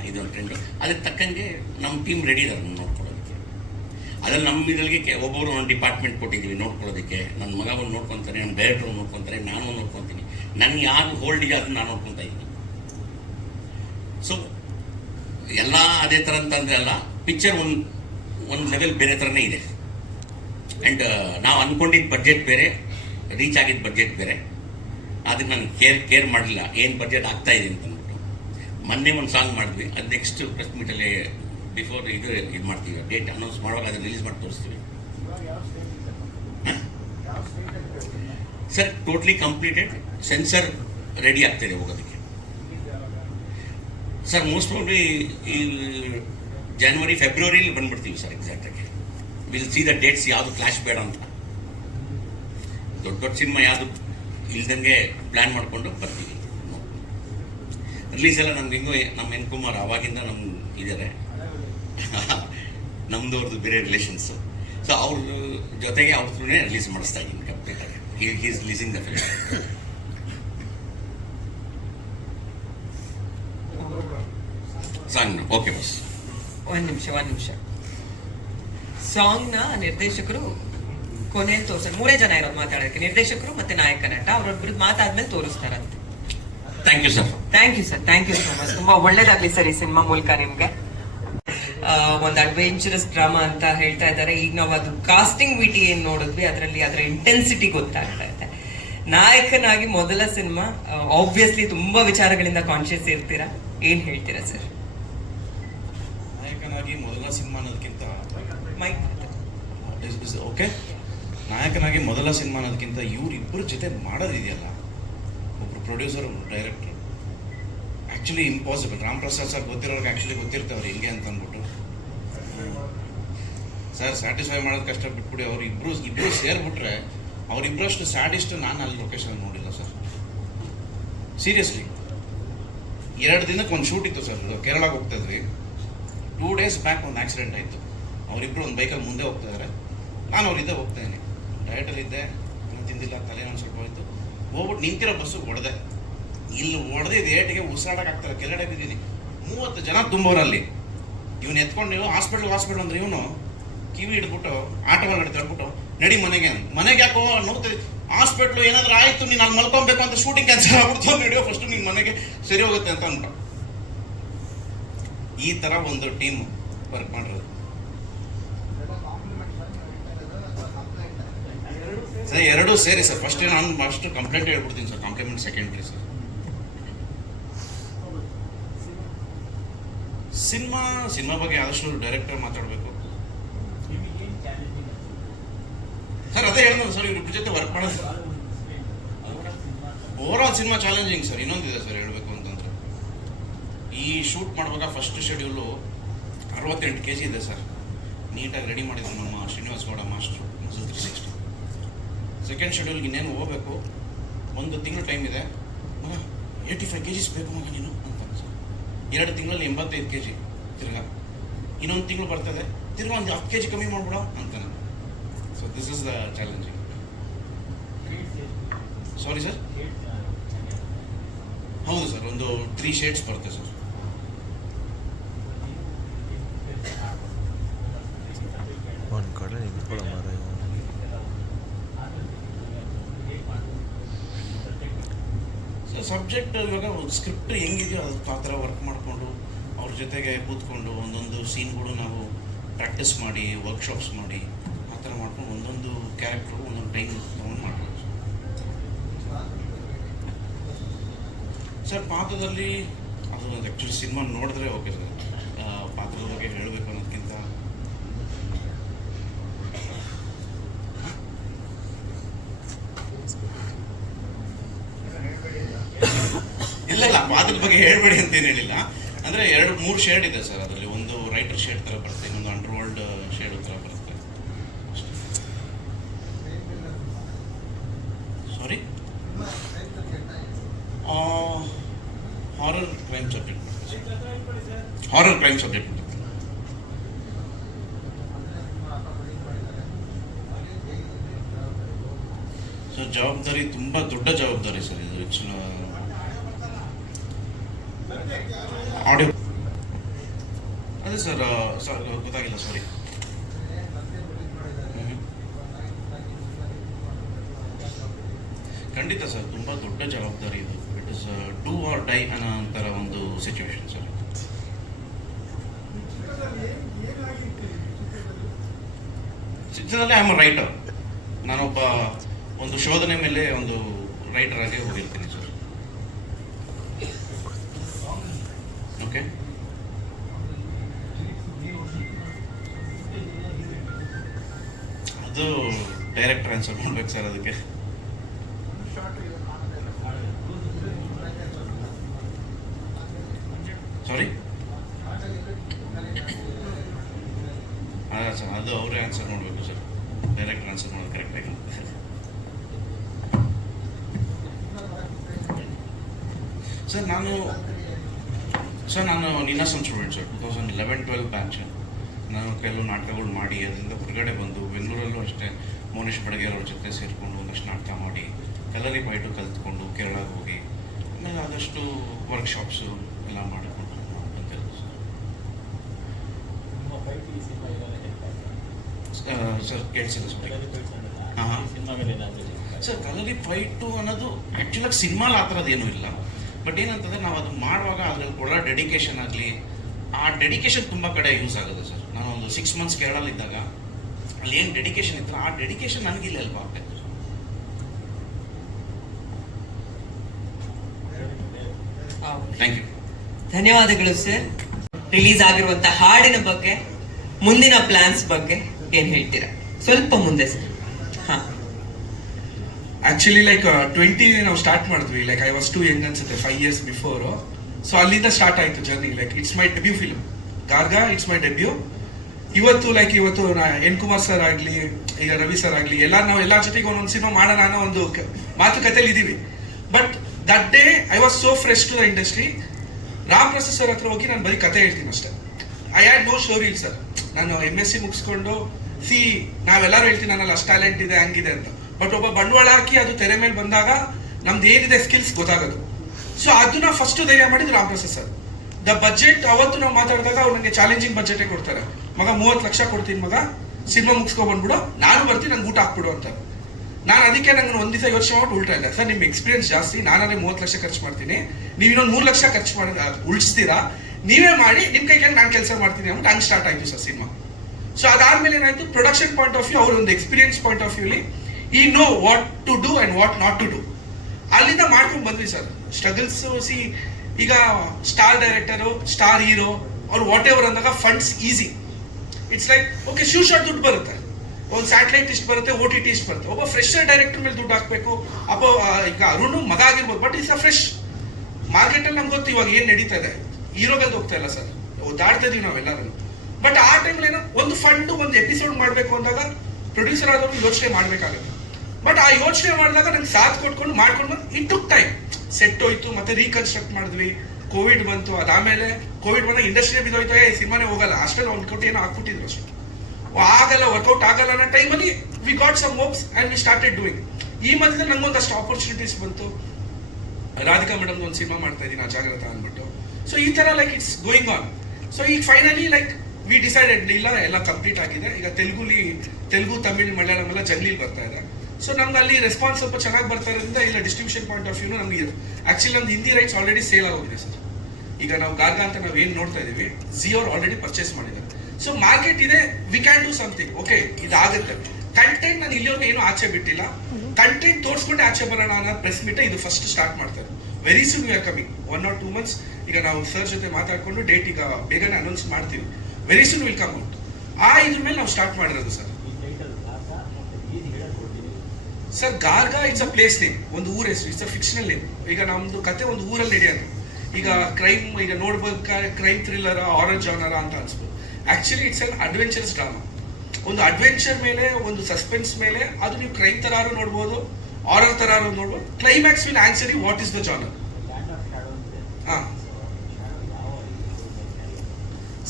ಇದು ಟ್ರೆಂಡು ಅದಕ್ಕೆ ತಕ್ಕಂಗೆ ನಮ್ಮ ಟೀಮ್ ರೆಡಿ ಇದ್ದಾರೆ ನೋಡ್ಕೊಳ್ಳೋದಕ್ಕೆ. ಅದ್ರಲ್ಲಿ ನಮ್ಮ ಇದರಿಗೆ ಒಬ್ಬೊಬ್ಬರು ಒಂದು ಡಿಪಾರ್ಟ್ಮೆಂಟ್ ಕೊಟ್ಟಿದ್ದೀವಿ ನೋಡ್ಕೊಳ್ಳೋದಕ್ಕೆ. ನನ್ನ ಮಗ ಬಂದು ನೋಡ್ಕೊತಾರೆ ನನ್ನ ಡೈರೆಕ್ಟ್ರು ನೋಡ್ಕೊತಾರೆ, ನಾನು ನೋಡ್ಕೊತೀನಿ. ನನಗೆ ಯಾರು ಹೋಲ್ಡ್ ಇದೆ ಅದನ್ನು ನಾನು ನೋಡ್ಕೊತಾ ಇದ್ದೀನಿ. ಸೊ ಎಲ್ಲ ಅದೇ ಥರ ಅಂತಂದ್ರೆ ಅಲ್ಲ ಪಿಕ್ಚರ್ ಒಂದು ಒಂದು ಲೆವೆಲ್ ಬೇರೆ ಥರನೇ ಇದೆ. ಆ್ಯಂಡ್ ನಾವು ಅಂದ್ಕೊಂಡಿದ್ದ ಬಜೆಟ್ ಬೇರೆ ರೀಚ್ ಆಗಿದ್ದ ಬಜೆಟ್ ಬೇರೆ. ಅದಕ್ಕೆ ನಾನು ಕೇರ್ ಕೇರ್ ಮಾಡಲಿಲ್ಲ. ಏನು ಬಜೆಟ್ ಆಗ್ತಾ ಇದೆ ಅಂತ ಅಂದ್ಬಿಟ್ಟು. ಮೊನ್ನೆ ಒಂದು ಸಾಂಗ್ ಮಾಡಿದ್ವಿ. ಅದು ನೆಕ್ಸ್ಟ್ ಪ್ರೆಸ್ ಮೀಟಲ್ಲಿ ಬಿಫೋರ್ ಇದು ಇದು ಮಾಡ್ತೀವಿ ಡೇಟ್ ಅನೌನ್ಸ್ ಮಾಡುವಾಗ ಅದನ್ನು ರಿಲೀಸ್ ಮಾಡಿ ತೋರಿಸ್ತೀವಿ. Sir totally completed censor ready ಆಗ್ತಾಯಿದೆ ಹೋಗೋದಕ್ಕೆ. ಸರ್ ಮೋಸ್ಟ್ ಪ್ರಾಬ್ಲಿ ಈ ಜನವರಿ ಫೆಬ್ರವರಿಲಿ ಬಂದ್ಬಿಡ್ತೀವಿ ಸರ್ ಎಕ್ಸಾಕ್ಟಾಗಿ ವಿಲ್ ಸಿ ದ ಡೇಟ್ಸ್ ಯಾವುದು ಕ್ಲಾಶ್ ಬೇಡ ಅಂತ. ದೊಡ್ಡ ದೊಡ್ಡ ಸಿನಿಮಾ ಯಾವುದು ಇಲ್ದಂಗೆ ಪ್ಲ್ಯಾನ್ ಮಾಡಿಕೊಂಡು ಬರ್ತೀವಿ. ರಿಲೀಸ್ ಎಲ್ಲ ನಮ್ಗೆ ಹೆಂಗೋ ನಮ್ಮ ಎನ್ ಕುಮಾರ್ ಅವಾಗಿಂದ ನಮ್ಮ ಇದ್ದಾರೆ ನಮ್ದವ್ರದ್ದು ಬೇರೆ ರಿಲೇಷನ್ಸು ಸೊ ಅವ್ರ ಜೊತೆಗೆ ಅವ್ರ ಥ್ರೂನೇ ರಿಲೀಸ್ ಮಾಡಿಸ್ತಾ ಇದ್ದೀನಿ ಕಂಪ್ಲೀಟಾಗಿ is releasing the film song okay bus ಒಂದು ನಿಮಿಷ ಒಂದು ನಿಮಿಷ. ಸಾಂಗ್ನ ನಿರ್ದೇಶಕರು ಕೊನೆಯಲ್ಲಿ ತೋರ್ಸ್ತಾರೆ ಮೂರೇ ಜನ ಇರೋದು ಮಾತಾಡೋಕ್ಕೆ ನಿರ್ದೇಶಕರು ಮತ್ತೆ ನಾಯಕ ನಟ ಅವ್ರೊಬ್ರದ್ದು ಮಾತಾದ್ಮೇಲೆ ತೋರಿಸ್ತಾರಂತೆ. Thank you sir thank you sir thank you so much ತುಂಬಾ ಒಳ್ಳೇದಾಗ್ಲಿ ಸರ್ ಈ ಸಿನಿಮಾ ಮೂಲಕ ನಿಮ್ಗೆ. ಒಂದು ಅಡ್ವೆಂಚರಸ್ ಡ್ರಾಮಾ ಅಂತ ಹೇಳ್ತಾ ಇದ್ದಾರೆ. ಈಗ ನಾವು ಅದು ಕಾಸ್ಟಿಂಗ್ ವಿಟಿ ಏನ್ ನೋಡಿದ್ವಿ ಅದರಲ್ಲಿ ಅದರ ಇಂಟೆನ್ಸಿಟಿ ಗೊತ್ತಾಗ್ತಾ ಇದೆ. ನಾಯಕನಾಗಿ ಮೊದಲ ಸಿನಿಮಾ ಆಬ್ವಿಯಸ್ಲಿ ತುಂಬಾ ವಿಚಾರಗಳಿಂದ ಕಾನ್ಶಿಯಸ್ ಇರ್ತೀರಾ? ಏನ್ ಹೇಳ್ತೀರಾ ಸರ್ ಮೊದಲ ಸಿನಿಮಾ ಅನ್ನೋದಕ್ಕಿಂತ ಮೈಕ್ ಓಕೆ ನಾಯಕನಾಗಿ ಮೊದಲ ಸಿನಿಮಾ ಅನ್ನೋದಕ್ಕಿಂತ ಇವರಿಬ್ಬರ ಜೊತೆ ಮಾಡೋದಿದೆಯಲ್ಲ. ಒಬ್ರು ಪ್ರೊಡ್ಯೂಸರ್ ಒಬ್ಬರು director actually impossible Ram Prasad sir ಗೊತ್ತಿರೋರ್ಗೆ actually ಗೊತ್ತಿರ್ತಾವ್ರು ಹಿಂಗೆ ಅಂತ ಅಂದ್ಬಿಟ್ಟು. ಸರ್ ಸ್ಯಾಟಿಸ್ಫೈ ಮಾಡೋದು ಕಷ್ಟ ಬಿಟ್ಬಿಡಿ ಅವ್ರು ಇಬ್ಬರು ಇಬ್ರು ಸೇರಿಬಿಟ್ರೆ ಅವರಿಬ್ಬರಷ್ಟು ಸ್ಯಾಡಿಸ್ಟ್ ನಾನು ಅಲ್ಲಿ ಲೊಕೇಶನ್ ನೋಡಿಲ್ಲ ಸರ್ ಸೀರಿಯಸ್ಲಿ ಎರಡು ದಿನಕ್ಕೆ ಒಂದು ಶೂಟ್ ಇತ್ತು ಸರ್ ಕೇರಳಕ್ಕೆ ಹೋಗ್ತಾ ಇದ್ವಿ. ಟೂ ಡೇಸ್ ಬ್ಯಾಕ್ ಒಂದು ಆಕ್ಸಿಡೆಂಟ್ ಆಯಿತು. ಅವರಿಬ್ಬರು ಒಂದು ಬೈಕಲ್ಲಿ ಮುಂದೆ ಹೋಗ್ತಾ ಇದ್ದಾರೆ ನಾನು ಅವ್ರಿದ್ದೆ ಹೋಗ್ತಾ ಇದ್ದೀನಿ. ಡಯಟಲ್ಲಿ ಇದ್ದೆ ತಿಂದಿಲ್ಲ, ತಲೆ ಒಂದು ಸ್ವಲ್ಪ ಹೋಯ್ತು. ಹೋಗ್ಬಿಟ್ಟು ನಿಂತಿರೋ ಬಸ್ಸು ಹೊಡೆದೆ. ಇಲ್ಲಿ ಹೊಡೆದಿದ್ದು ಏಟಿಗೆ ಉಸಿರಾಡಕ್ಕೆ ಆಗ್ತಾರೆ ಕೆಳಗಡೆ ಬಿದ್ದೀನಿ ಮೂವತ್ತು ಜನ ತುಂಬೋರಲ್ಲಿ ಇವ್ನು ಎತ್ಕೊಂಡು ನೀವು ಹಾಸ್ಪಿಟ್ಲ್ ಹಾಸ್ಪಿಟ್ಲ್ ಅಂದ್ರೆ ಇವನು ಕಿವಿ ಹಿಡ್ಬಿಟ್ಟು ಆಟೋ ಮಾಡಿ ಹೇಳ್ಬಿಟ್ಟು ನಡಿ ಮನೆಗೆ. ಮನೆಗೆ ಯಾಕೋ ನೋಡ್ತೀವಿ ಹಾಸ್ಪಿಟ್ಲು ಏನಾದ್ರೂ ಆಯಿತು, ನೀನು ಅಲ್ಲಿ ಮಲ್ಕೊಬೇಕು ಅಂತ ಶೂಟಿಂಗ್ ಕ್ಯಾನ್ಸಲ್ ಆಗ್ಬಿಡ್ತು ವಿಡಿಯೋ ಫಸ್ಟು ನಿನ್ನ ಮನೆಗೆ ಸರಿ ಹೋಗುತ್ತೆ ಅಂತ ಅಂದ್ಬಿಟ್ಟು. ಈ ತರ ಒಂದು ಟೀಮ್ ವರ್ಕ್ ಮಾಡಿರೋದು ಸರ್, ಎರಡೂ ಸೇರಿ ಸರ್. ಫಸ್ಟ್ ನಾನು ಫಸ್ಟ್ ಕಂಪ್ಲೇಂಟ್ ಹೇಳ್ಬಿಡ್ತೀನಿ sir. Compliment secondary sir. Cinema cinema ಬಗ್ಗೆ ಆದಷ್ಟು ಡೈರೆಕ್ಟರ್ ಮಾತಾಡಬೇಕು. ಸರ್, ಅದೇ ಹೇಳಿದ್ರು ಸರ್, ಇವ್ರ ಜೊತೆ ವರ್ಕ್ ಮಾಡೋದು. Over all cinema challenging sir. ಇನ್ನೊಂದಿದೆ ಸರ್ ಹೇಳಬೇಕು. ಈ ಶೂಟ್ ಮಾಡುವಾಗ ಫಸ್ಟ್ ಶೆಡ್ಯೂಲು ಅರವತ್ತೆಂಟು ಕೆ ಜಿ ಇದೆ ಸರ್. ನೀಟಾಗಿ ರೆಡಿ ಮಾಡಿದ್ರು ನಮ್ಮ Srinivas Gowda master three sixty second ಶೆಡ್ಯೂಲ್ಗೆ ಇನ್ನೇನು ಹೋಗಬೇಕು? ಒಂದು ತಿಂಗಳು ಟೈಮ್ ಇದೆ. ಮಗ ಏಯ್ಟಿ ಫೈವ್ ಕೆ ಜಿಸ್ ಬೇಕು ಮಗ ನೀನು ಅಂತ ಸರ್. ಎರಡು ತಿಂಗಳಲ್ಲಿ ಎಂಬತ್ತೈದು ಕೆ ಜಿ ತಿರ್ಗಾ. ಇನ್ನೊಂದು ತಿಂಗಳು ಬರ್ತದೆ. ತಿರ್ಗಾ ಒಂದು ಹತ್ತು ಕೆ ಜಿ ಕಮ್ಮಿ ಮಾಡ್ಬಿಡೋ ನಾನು. So this is the challenging sorry sir ಹೌದು ಸರ್, ಒಂದು ತ್ರೀ ಶೇಡ್ಸ್ ಬರುತ್ತೆ ಸರ್ ಒಂದು ಕಡೆ ನಿಂತ್ಕೊಳ್ಳೋ ಮಾರ ಸೊ ಸಬ್ಜೆಕ್ಟ್ ಇವಾಗ ಒಂದು ಸ್ಕ್ರಿಪ್ಟ್ ಹೆಂಗಿದೆಯೋ ಅದು ಆ ಥರ ವರ್ಕ್ ಮಾಡಿಕೊಂಡು ಅವ್ರ ಜೊತೆಗೆ ಕೂತ್ಕೊಂಡು ಒಂದೊಂದು ಸೀನ್ಗಳು ನಾವು ಪ್ರಾಕ್ಟೀಸ್ ಮಾಡಿ ವರ್ಕ್ಶಾಪ್ಸ್ ಮಾಡಿ, ಆ ಥರ ಮಾಡ್ಕೊಂಡು ಒಂದೊಂದು ಕ್ಯಾರೆಕ್ಟ್ರು ಒಂದೊಂದು ಟೈಮ್ ತೊಗೊಂಡು ಮಾಡ್ಬೋದು. ಸರ್, ಪಾತ್ರದಲ್ಲಿ ಅದು ಆ್ಯಕ್ಚುಲಿ ಸಿನಿಮಾ ನೋಡಿದ್ರೆ ಓಕೆ ಸರ್ ಪಾತ್ರದ ಬಗ್ಗೆ ಹೇಳಬೇಕು ಅನ್ನೋದಕ್ಕಿಂತ ಇಲ್ಲ ಇಲ್ಲ ಬಗ್ಗೆ ಅಂತ ಏನು ಹೇಳಿಲ್ಲ. ಅಂದ್ರೆ ಎರಡು, ಮೂರು ಶೇಡ್ ಇದೆ ಸರ್ ಅದರಲ್ಲಿ. ಒಂದು ರೈಟರ್ ಶೇಡ್ ತರ ಬರುತ್ತೆ, ಇನ್ನೊಂದು ಅಂಡರ್ ವರ್ಲ್ಡ್ ಶೇಡ್ ಥರ ಬರುತ್ತೆ. Sorry horror crime subject horror crime subject so ಜವಾಬ್ದಾರಿ ತುಂಬಾ ದೊಡ್ಡ ಜವಾಬ್ದಾರಿ ಸರ್ ಇದು ಆ್ಯಕ್ಚುಲಿ ಆಡಿಯೋ ಅದೇ ಸರ್ ಸರ್ ಗೊತ್ತಾಗಿಲ್ಲ ಸಾರಿ ಖಂಡಿತ ಸರ್, ತುಂಬ ದೊಡ್ಡ ಜವಾಬ್ದಾರಿ ಇದು. It is do or die ಅನ್ನೋ ಒಂದು ಸಿಚುವೇಶನ್ ಸರ್. ಚಿತ್ರದಲ್ಲಿ ಐ ಆಮ್ ರೈಟರ್ ನಾನೊಬ್ಬ ಒಂದು ಶೋಧನೆ ಮೇಲೆ ಒಂದು ರೈಟರ್ ಆಗಿ ಹೋಗಿರ್ತೀನಿ. ಸರ್ ನಾನು ಸರ್ ನಾನು Ninasam student sir two thousand eleven twelve batch ನಾನು ಕೆಲವು ನಾಟಕಗಳು ಮಾಡಿ ಅದರಿಂದ ಹೊರಗಡೆ ಬಂದು ಬೆಂಗಳೂರಲ್ಲೂ ಅಷ್ಟೇ ಮೋನೇಶ್ ಬಡಗೇರ್ ಅವ್ರ ಜೊತೆ ಸೇರಿಕೊಂಡು ಒಂದಷ್ಟು ನಾಟಕ ಮಾಡಿ ಕಲರಿ ಬೈಟು ಕಲ್ತ್ಕೊಂಡು ಕೇರಳಗೆ ಹೋಗಿ ಆಮೇಲೆ ಆದಷ್ಟು ವರ್ಕ್ಶಾಪ್ಸು ಎಲ್ಲ ಮಾಡಿಕೊಂಡು ಸರ್ ಕೇಳಿಸಿಲ್ಲ ಸರ್ ಹಾಂ ಸರ್ ಕಲರಿ ಫೈಟು ಅನ್ನೋದು ಆ್ಯಕ್ಚುಲಾಗಿ ಸಿನಿಮಾಲ್ ಆ ಥರದ್ದು ಏನೂ ಇಲ್ಲ. ಬಟ್ ಏನಂತಂದ್ರೆ ನಾವು ಅದು ಮಾಡುವಾಗ ಅದ್ರಲ್ಲಿ ಕೊಡೋ ಡೆಡಿಕೇಶನ್ ಆಗಲಿ, ಆ ಡೆಡಿಕೇಶನ್ ತುಂಬ ಕಡೆ ಯೂಸ್ ಆಗುತ್ತೆ ಸರ್ ನಾನು ಒಂದು ಸಿಕ್ಸ್ ಮಂತ್ಸ್ ಕೇರಳಲ್ಲಿ ಇದ್ದಾಗ, ಅಲ್ಲಿ ಏನು ಡೆಡಿಕೇಶನ್ ಇತ್ತು ಆ ಡೆಡಿಕೇಶನ್ ನನಗಿಲ್ಲ ಅಲ್ವಾ ಥ್ಯಾಂಕ್ ಯು ಧನ್ಯವಾದಗಳು ಸರ್ ರಿಲೀಸ್ ಆಗಿರುವಂತಹ ಹಾಡಿನ ಬಗ್ಗೆ, ಮುಂದಿನ ಪ್ಲಾನ್ಸ್ ಬಗ್ಗೆ ಏನ್ ಹೇಳ್ತೀರಾ? ಸ್ವಲ್ಪ ಮುಂದೆ ಸರ್ ಆಕ್ಚುಲಿ ಲೈಕ್ ಟ್ವೆಂಟಿ ನಾವು ಸ್ಟಾರ್ಟ್ ಮಾಡಿದ್ವಿ. Like I was too young ಅನ್ಸುತ್ತೆ ಫೈವ್ ಇಯರ್ಸ್ ಬಿಫೋರ್ ಸೊ ಅಲ್ಲಿಂದ ಸ್ಟಾರ್ಟ್ ಆಯಿತು journey like it's my debut film Garga it's my debut ಇವತ್ತು ಲೈಕ್ ಇವತ್ತು ಎನ್ ಕುಮಾರ್ ಸರ್ ಆಗಲಿ, ಈಗ ರವಿ ಸರ್ ಆಗಲಿ, ಎಲ್ಲ ನಾವು ಎಲ್ಲ ಜೊತೆಗೆ ಒಂದೊಂದು ಸಿನಿಮಾ ಮಾಡೋಣ ಅನ್ನೋ ಒಂದು ಮಾತುಕತೆಯಲ್ಲಿ ಇದ್ದೀವಿ but that day I was so fresh to the industry Ram Prasad sir ಹತ್ರ ಹೋಗಿ ನಾನು ಬರೀ ಕತೆ ಹೇಳ್ತೀನಿ ಅಷ್ಟೇ. I had no story sir ನಾನು ಎಂ ಎಸ್ ಸಿ ಮುಗಿಸ್ಕೊಂಡು ಸಿ ನಾವೆಲ್ಲರೂ ಹೇಳ್ತೀನಿ ನನ್ನಲ್ಲಿ ಅಷ್ಟು ಟ್ಯಾಲೆಂಟ್ ಇದೆ, ಹಂಗಿದೆ ಅಂತ. ಬಟ್ ಒಬ್ಬ ಬಂಡವಾಳ ಹಾಕಿ ಅದು ತೆರೆ ಮೇಲೆ ಬಂದಾಗ ನಮ್ದು ಏನಿದೆ ಸ್ಕಿಲ್ಸ್ ಗೊತ್ತಾಗೋದು. ಸೊ ಅದನ್ನ ಫಸ್ಟ್ ಧೈರ್ಯ ಮಾಡಿದ್ರು Ram Prasad sir. The budget ಅವತ್ತು ನಾವು ಮಾತಾಡಿದಾಗ ಅವ್ರು ನನಗೆ ಚಾಲೆಂಜಿಂಗ್ ಬಜೆಟೇ ಕೊಡ್ತಾರೆ. ಮಗ ಮೂವತ್ತು ಲಕ್ಷ ಕೊಡ್ತೀನಿ ಮಗ ಸಿನಿಮಾ ಮುಗಿಸ್ಕೊ ಬಂದ್ಬಿಡು, ನಾನು ಬರ್ತೀನಿ, ನಂಗೆ ಊಟ ಹಾಕ್ಬಿಡು ಅಂತ. ನಾನು ಅದಕ್ಕೆ ನಂಗೆ ಒಂದು ದಿವಸ ಯೋಚನೆ ಮಾಡಿ ಉಲ್ಟಾ ಇಲ್ಲ. ಸರ್ ನಿಮ್ಮ ಎಕ್ಸ್ಪೀರಿಯನ್ಸ್ ಜಾಸ್ತಿ ನಾನೇ ಮೂವತ್ತು ಲಕ್ಷ ಖರ್ಚು ಮಾಡ್ತೀನಿ. ನೀವು ಇನ್ನೊಂದು ಮೂರು ಲಕ್ಷ ಖರ್ಚು ಮಾಡಿ ಉಳಿಸ್ತೀರಾ? ನೀವೇ ಮಾಡಿ ನಿಮ್ಮ ಕೈಗೆ ನಾನು ಕೆಲಸ ಮಾಡ್ತೀನಿ ಅಂತ ಹಂಗೆ ಸ್ಟಾರ್ಟ್ ಆಯಿತು ಸರ್ ಸಿನಿಮಾ ಸೊ ಅದಾದ್ಮೇಲೆ ಏನಾಯಿತು? ಪ್ರೊಡಕ್ಷನ್ ಪಾಯಿಂಟ್ ಆಫ್ ವ್ಯೂ ಅವ್ರ ಒಂದು ಎಕ್ಸ್ಪೀರಿಯನ್ಸ್ ಪಾಯಿಂಟ್ ಆಫ್ ವ್ಯೂಲಿ ಈ know what to do and what not to do ಅಲ್ಲಿಂದ ಮಾಡ್ಕೊಂಡು ಬಂದ್ವಿ ಸರ್. ಸ್ಟ್ರಗಲ್ಸ್ ಸಿ ಈಗ ಸ್ಟಾರ್ ಡೈರೆಕ್ಟರು ಸ್ಟಾರ್ ಹೀರೋ ಅವ್ರು ವಾಟ್ ಎವರ್ ಅಂದಾಗ funds easy it's like okay shoe shot ದುಡ್ಡು ಬರುತ್ತೆ. ಒಂದು ಸ್ಯಾಟಲೈಟ್ ಇಷ್ಟು ಬರುತ್ತೆ ಓ ಟಿ ಟಿ ಇಷ್ಟು ಬರುತ್ತೆ. ಒಬ್ಬ ಫ್ರೆಶರ್ ಡೈರೆಕ್ಟರ್ ಮೇಲೆ ದುಡ್ಡು ಹಾಕಬೇಕು. ಅಪ್ಪ ಈಗ ಅರುಣು ಮಗ ಆಗಿರ್ಬೋದು ಬಟ್ ಇಟ್ಸ್ ಅ ಫ್ರೆಶ್ ಮಾರ್ಕೆಟಲ್ಲಿ ನಮ್ಗೆ ಗೊತ್ತು ಇವಾಗ ಏನು ನಡೀತಾ ಇದೆ. ಹೀರೋಗಲ್ದು ಹೋಗ್ತಾ ಇಲ್ಲ ಸರ್. ದಾಡ್ತಾ ಇದೀವಿ ನಾವೆಲ್ಲರೂ. ಬಟ್ ಆ ಟೈಮ್ಲೇನೋ ಒಂದು ಫಂಡ್ ಒಂದು ಎಪಿಸೋಡ್ ಮಾಡಬೇಕು ಅಂದಾಗ ಪ್ರೊಡ್ಯೂಸರ್ ಆದವರು ಯೋಚನೆ ಮಾಡಬೇಕಾಗುತ್ತೆ. ಬಟ್ ಆ ಯೋಚನೆ ಮಾಡಿದಾಗ ನಂಗೆ ಸಾಥ್ ಕೊಟ್ಕೊಂಡು ಮಾಡ್ಕೊಂಡು ಬಂದು ಇಟ್ ಟುಕ್ ಟೈಮ್ ಸೆಟ್ ಹೋಯ್ತು, ಮತ್ತೆ ರೀಕನ್ಸ್ಟ್ರಕ್ಟ್ ಮಾಡಿದ್ವಿ. ಕೋವಿಡ್ ಬಂತು, ಅದಾದ್ಮೇಲೆ ಕೋವಿಡ್ ಬಂದಾಗ ಇಂಡಸ್ಟ್ರಿ ಬಿದ್ದೋಯ್ತು. ಏ ಸಿನಿಮಾನೇ ಹೋಗಲ್ಲ. ಅಷ್ಟೆಲ್ಲ ಒಂದು ಕೋಟಿ ಏನೋ ಹಾಕ್ಬಿಟ್ಟಿದ್ರು ಅಷ್ಟು. ಆಗಲ್ಲ ವರ್ಕೌಟ್ ಆಗಲ್ಲ ಅನ್ನೋ ಟೈಮಲ್ಲಿ we got some hopes and we started doing ಈ ಮಧ್ಯದಲ್ಲಿ ನಂಗೊಂದಷ್ಟು ಆಪರ್ಚುನಿಟೀಸ್ ಬಂತು. ರಾಧಿಕಾ ಮೇಡಮ್ ಒಂದು ಸಿನಿಮಾ ಮಾಡ್ತಾ ಇದ್ದೀನಿ ಅಜಾಗ್ರತ ಅಂದ್ಬಿಟ್ಟು. ಸೊ ಈ ಥರ like it's going on so ಈಗ ಫೈನಲಿ ಲೈಕ್ ವಿ ಡಿಸೈಡೆಡ್ ಇಲ್ಲ, ಎಲ್ಲ ಕಂಪ್ಲೀಟ್ ಆಗಿದೆ. ಈಗ ತೆಲುಗುಲಿ ತೆಲುಗು, ತಮಿಳು, ಮಲಯಾಳಂ ಎಲ್ಲ ಜಂಗ್ಲಿಲಿ ಬರ್ತಾ ಇದೆ. ಸೊ ನಮ್ಗೆ ಅಲ್ಲಿ ರೆಸ್ಪಾನ್ಸ್ ಸ್ವಲ್ಪ ಚೆನ್ನಾಗಿ ಬರ್ತಾ ಇರೋದ್ರಿಂದ ಇಲ್ಲ ಡಿಸ್ಟ್ರಿಬ್ಯೂಷನ್ ಪಾಯಿಂಟ್ ಆಫ್ ವ್ಯೂ ನಮ್ಗೆ ಆಕ್ಚುಲಿ ನಮ್ದು ಹಿಂದಿ ರೈಟ್ಸ್ ಆಲ್ರೆಡಿ ಸೇಲ್ ಆಗೋಗಿದೆ ಸರ್. ಈಗ ನಾವು ಗಾರ್ಗ ಅಂತ ನಾವು ಏನು ನೋಡ್ತಾ ಇದೀವಿ ಜಿ ಅವ್ರು ಆಲ್ರೆಡಿ ಪರ್ಚೇಸ್ ಮಾಡಿದ್ದಾರೆ. ಸೊ ಮಾರ್ಕೆಟ್ ಇದೆ we can do something okay ಇದಾಗುತ್ತೆ. ಕಂಟೆಂಟ್ ನಾನು ಇಲ್ಲಿವರೆಗೂ ಏನು ಆಚೆ ಬಿಟ್ಟಿಲ್ಲ. ಕಂಟೆಂಟ್ ತೋರಿಸ್ಕೊಂಡು ಆಚೆ ಬರೋಣ ಅನ್ನೋ ಪ್ರೆಸ್ ಮೀಟ್ ಇದು ಫಸ್ಟ್ ಸ್ಟಾರ್ಟ್ ಮಾಡ್ತಾರೆ very soon we are coming one or two months ಈಗ ನಾವು ಸರ್ ಜೊತೆ ಮಾತಾಡ್ಕೊಂಡು ಡೇಟ್ ಈಗ ಬೇಗನೆ ಅನೌನ್ಸ್ ಮಾಡ್ತೀವಿ. Very soon will come out ಆ ಇದ್ರ ಮೇಲೆ ನಾವು ಸ್ಟಾರ್ಟ್ ಮಾಡಿರೋದು sir. Sir Garga it's a place name ಒಂದು ಊರ ಹೆಸರು. ಇಟ್ಸ್ ಅ ಫಿಕ್ಷನಲ್ ನೇಮ್ ಈಗ ನಮ್ದು ಕತೆ ಒಂದು ಊರಲ್ಲಿ ನಡೆಯೋದು. ಈಗ ಕ್ರೈಮ್ ಈಗ ನೋಡ್ಬೇಕಾದ್ರೆ ಕ್ರೈಮ್ ಥ್ರಿಲ್ಲರ ಆರರ್ ಜಾನರ ಅಂತ ಅನ್ಸ್ಬೋದು. Actually it's an adventures drama ಒಂದು ಅಡ್ವೆಂಚರ್ ಮೇಲೆ ಒಂದು ಸಸ್ಪೆನ್ಸ್ ಮೇಲೆ ಅದು ನೀವು ಕ್ರೈಮ್ ತರಾರು ನೋಡ್ಬೋದು ಆರರ್ ತರಾರು ನೋಡ್ಬೋದು climax will answer what is the genre ಹಾ.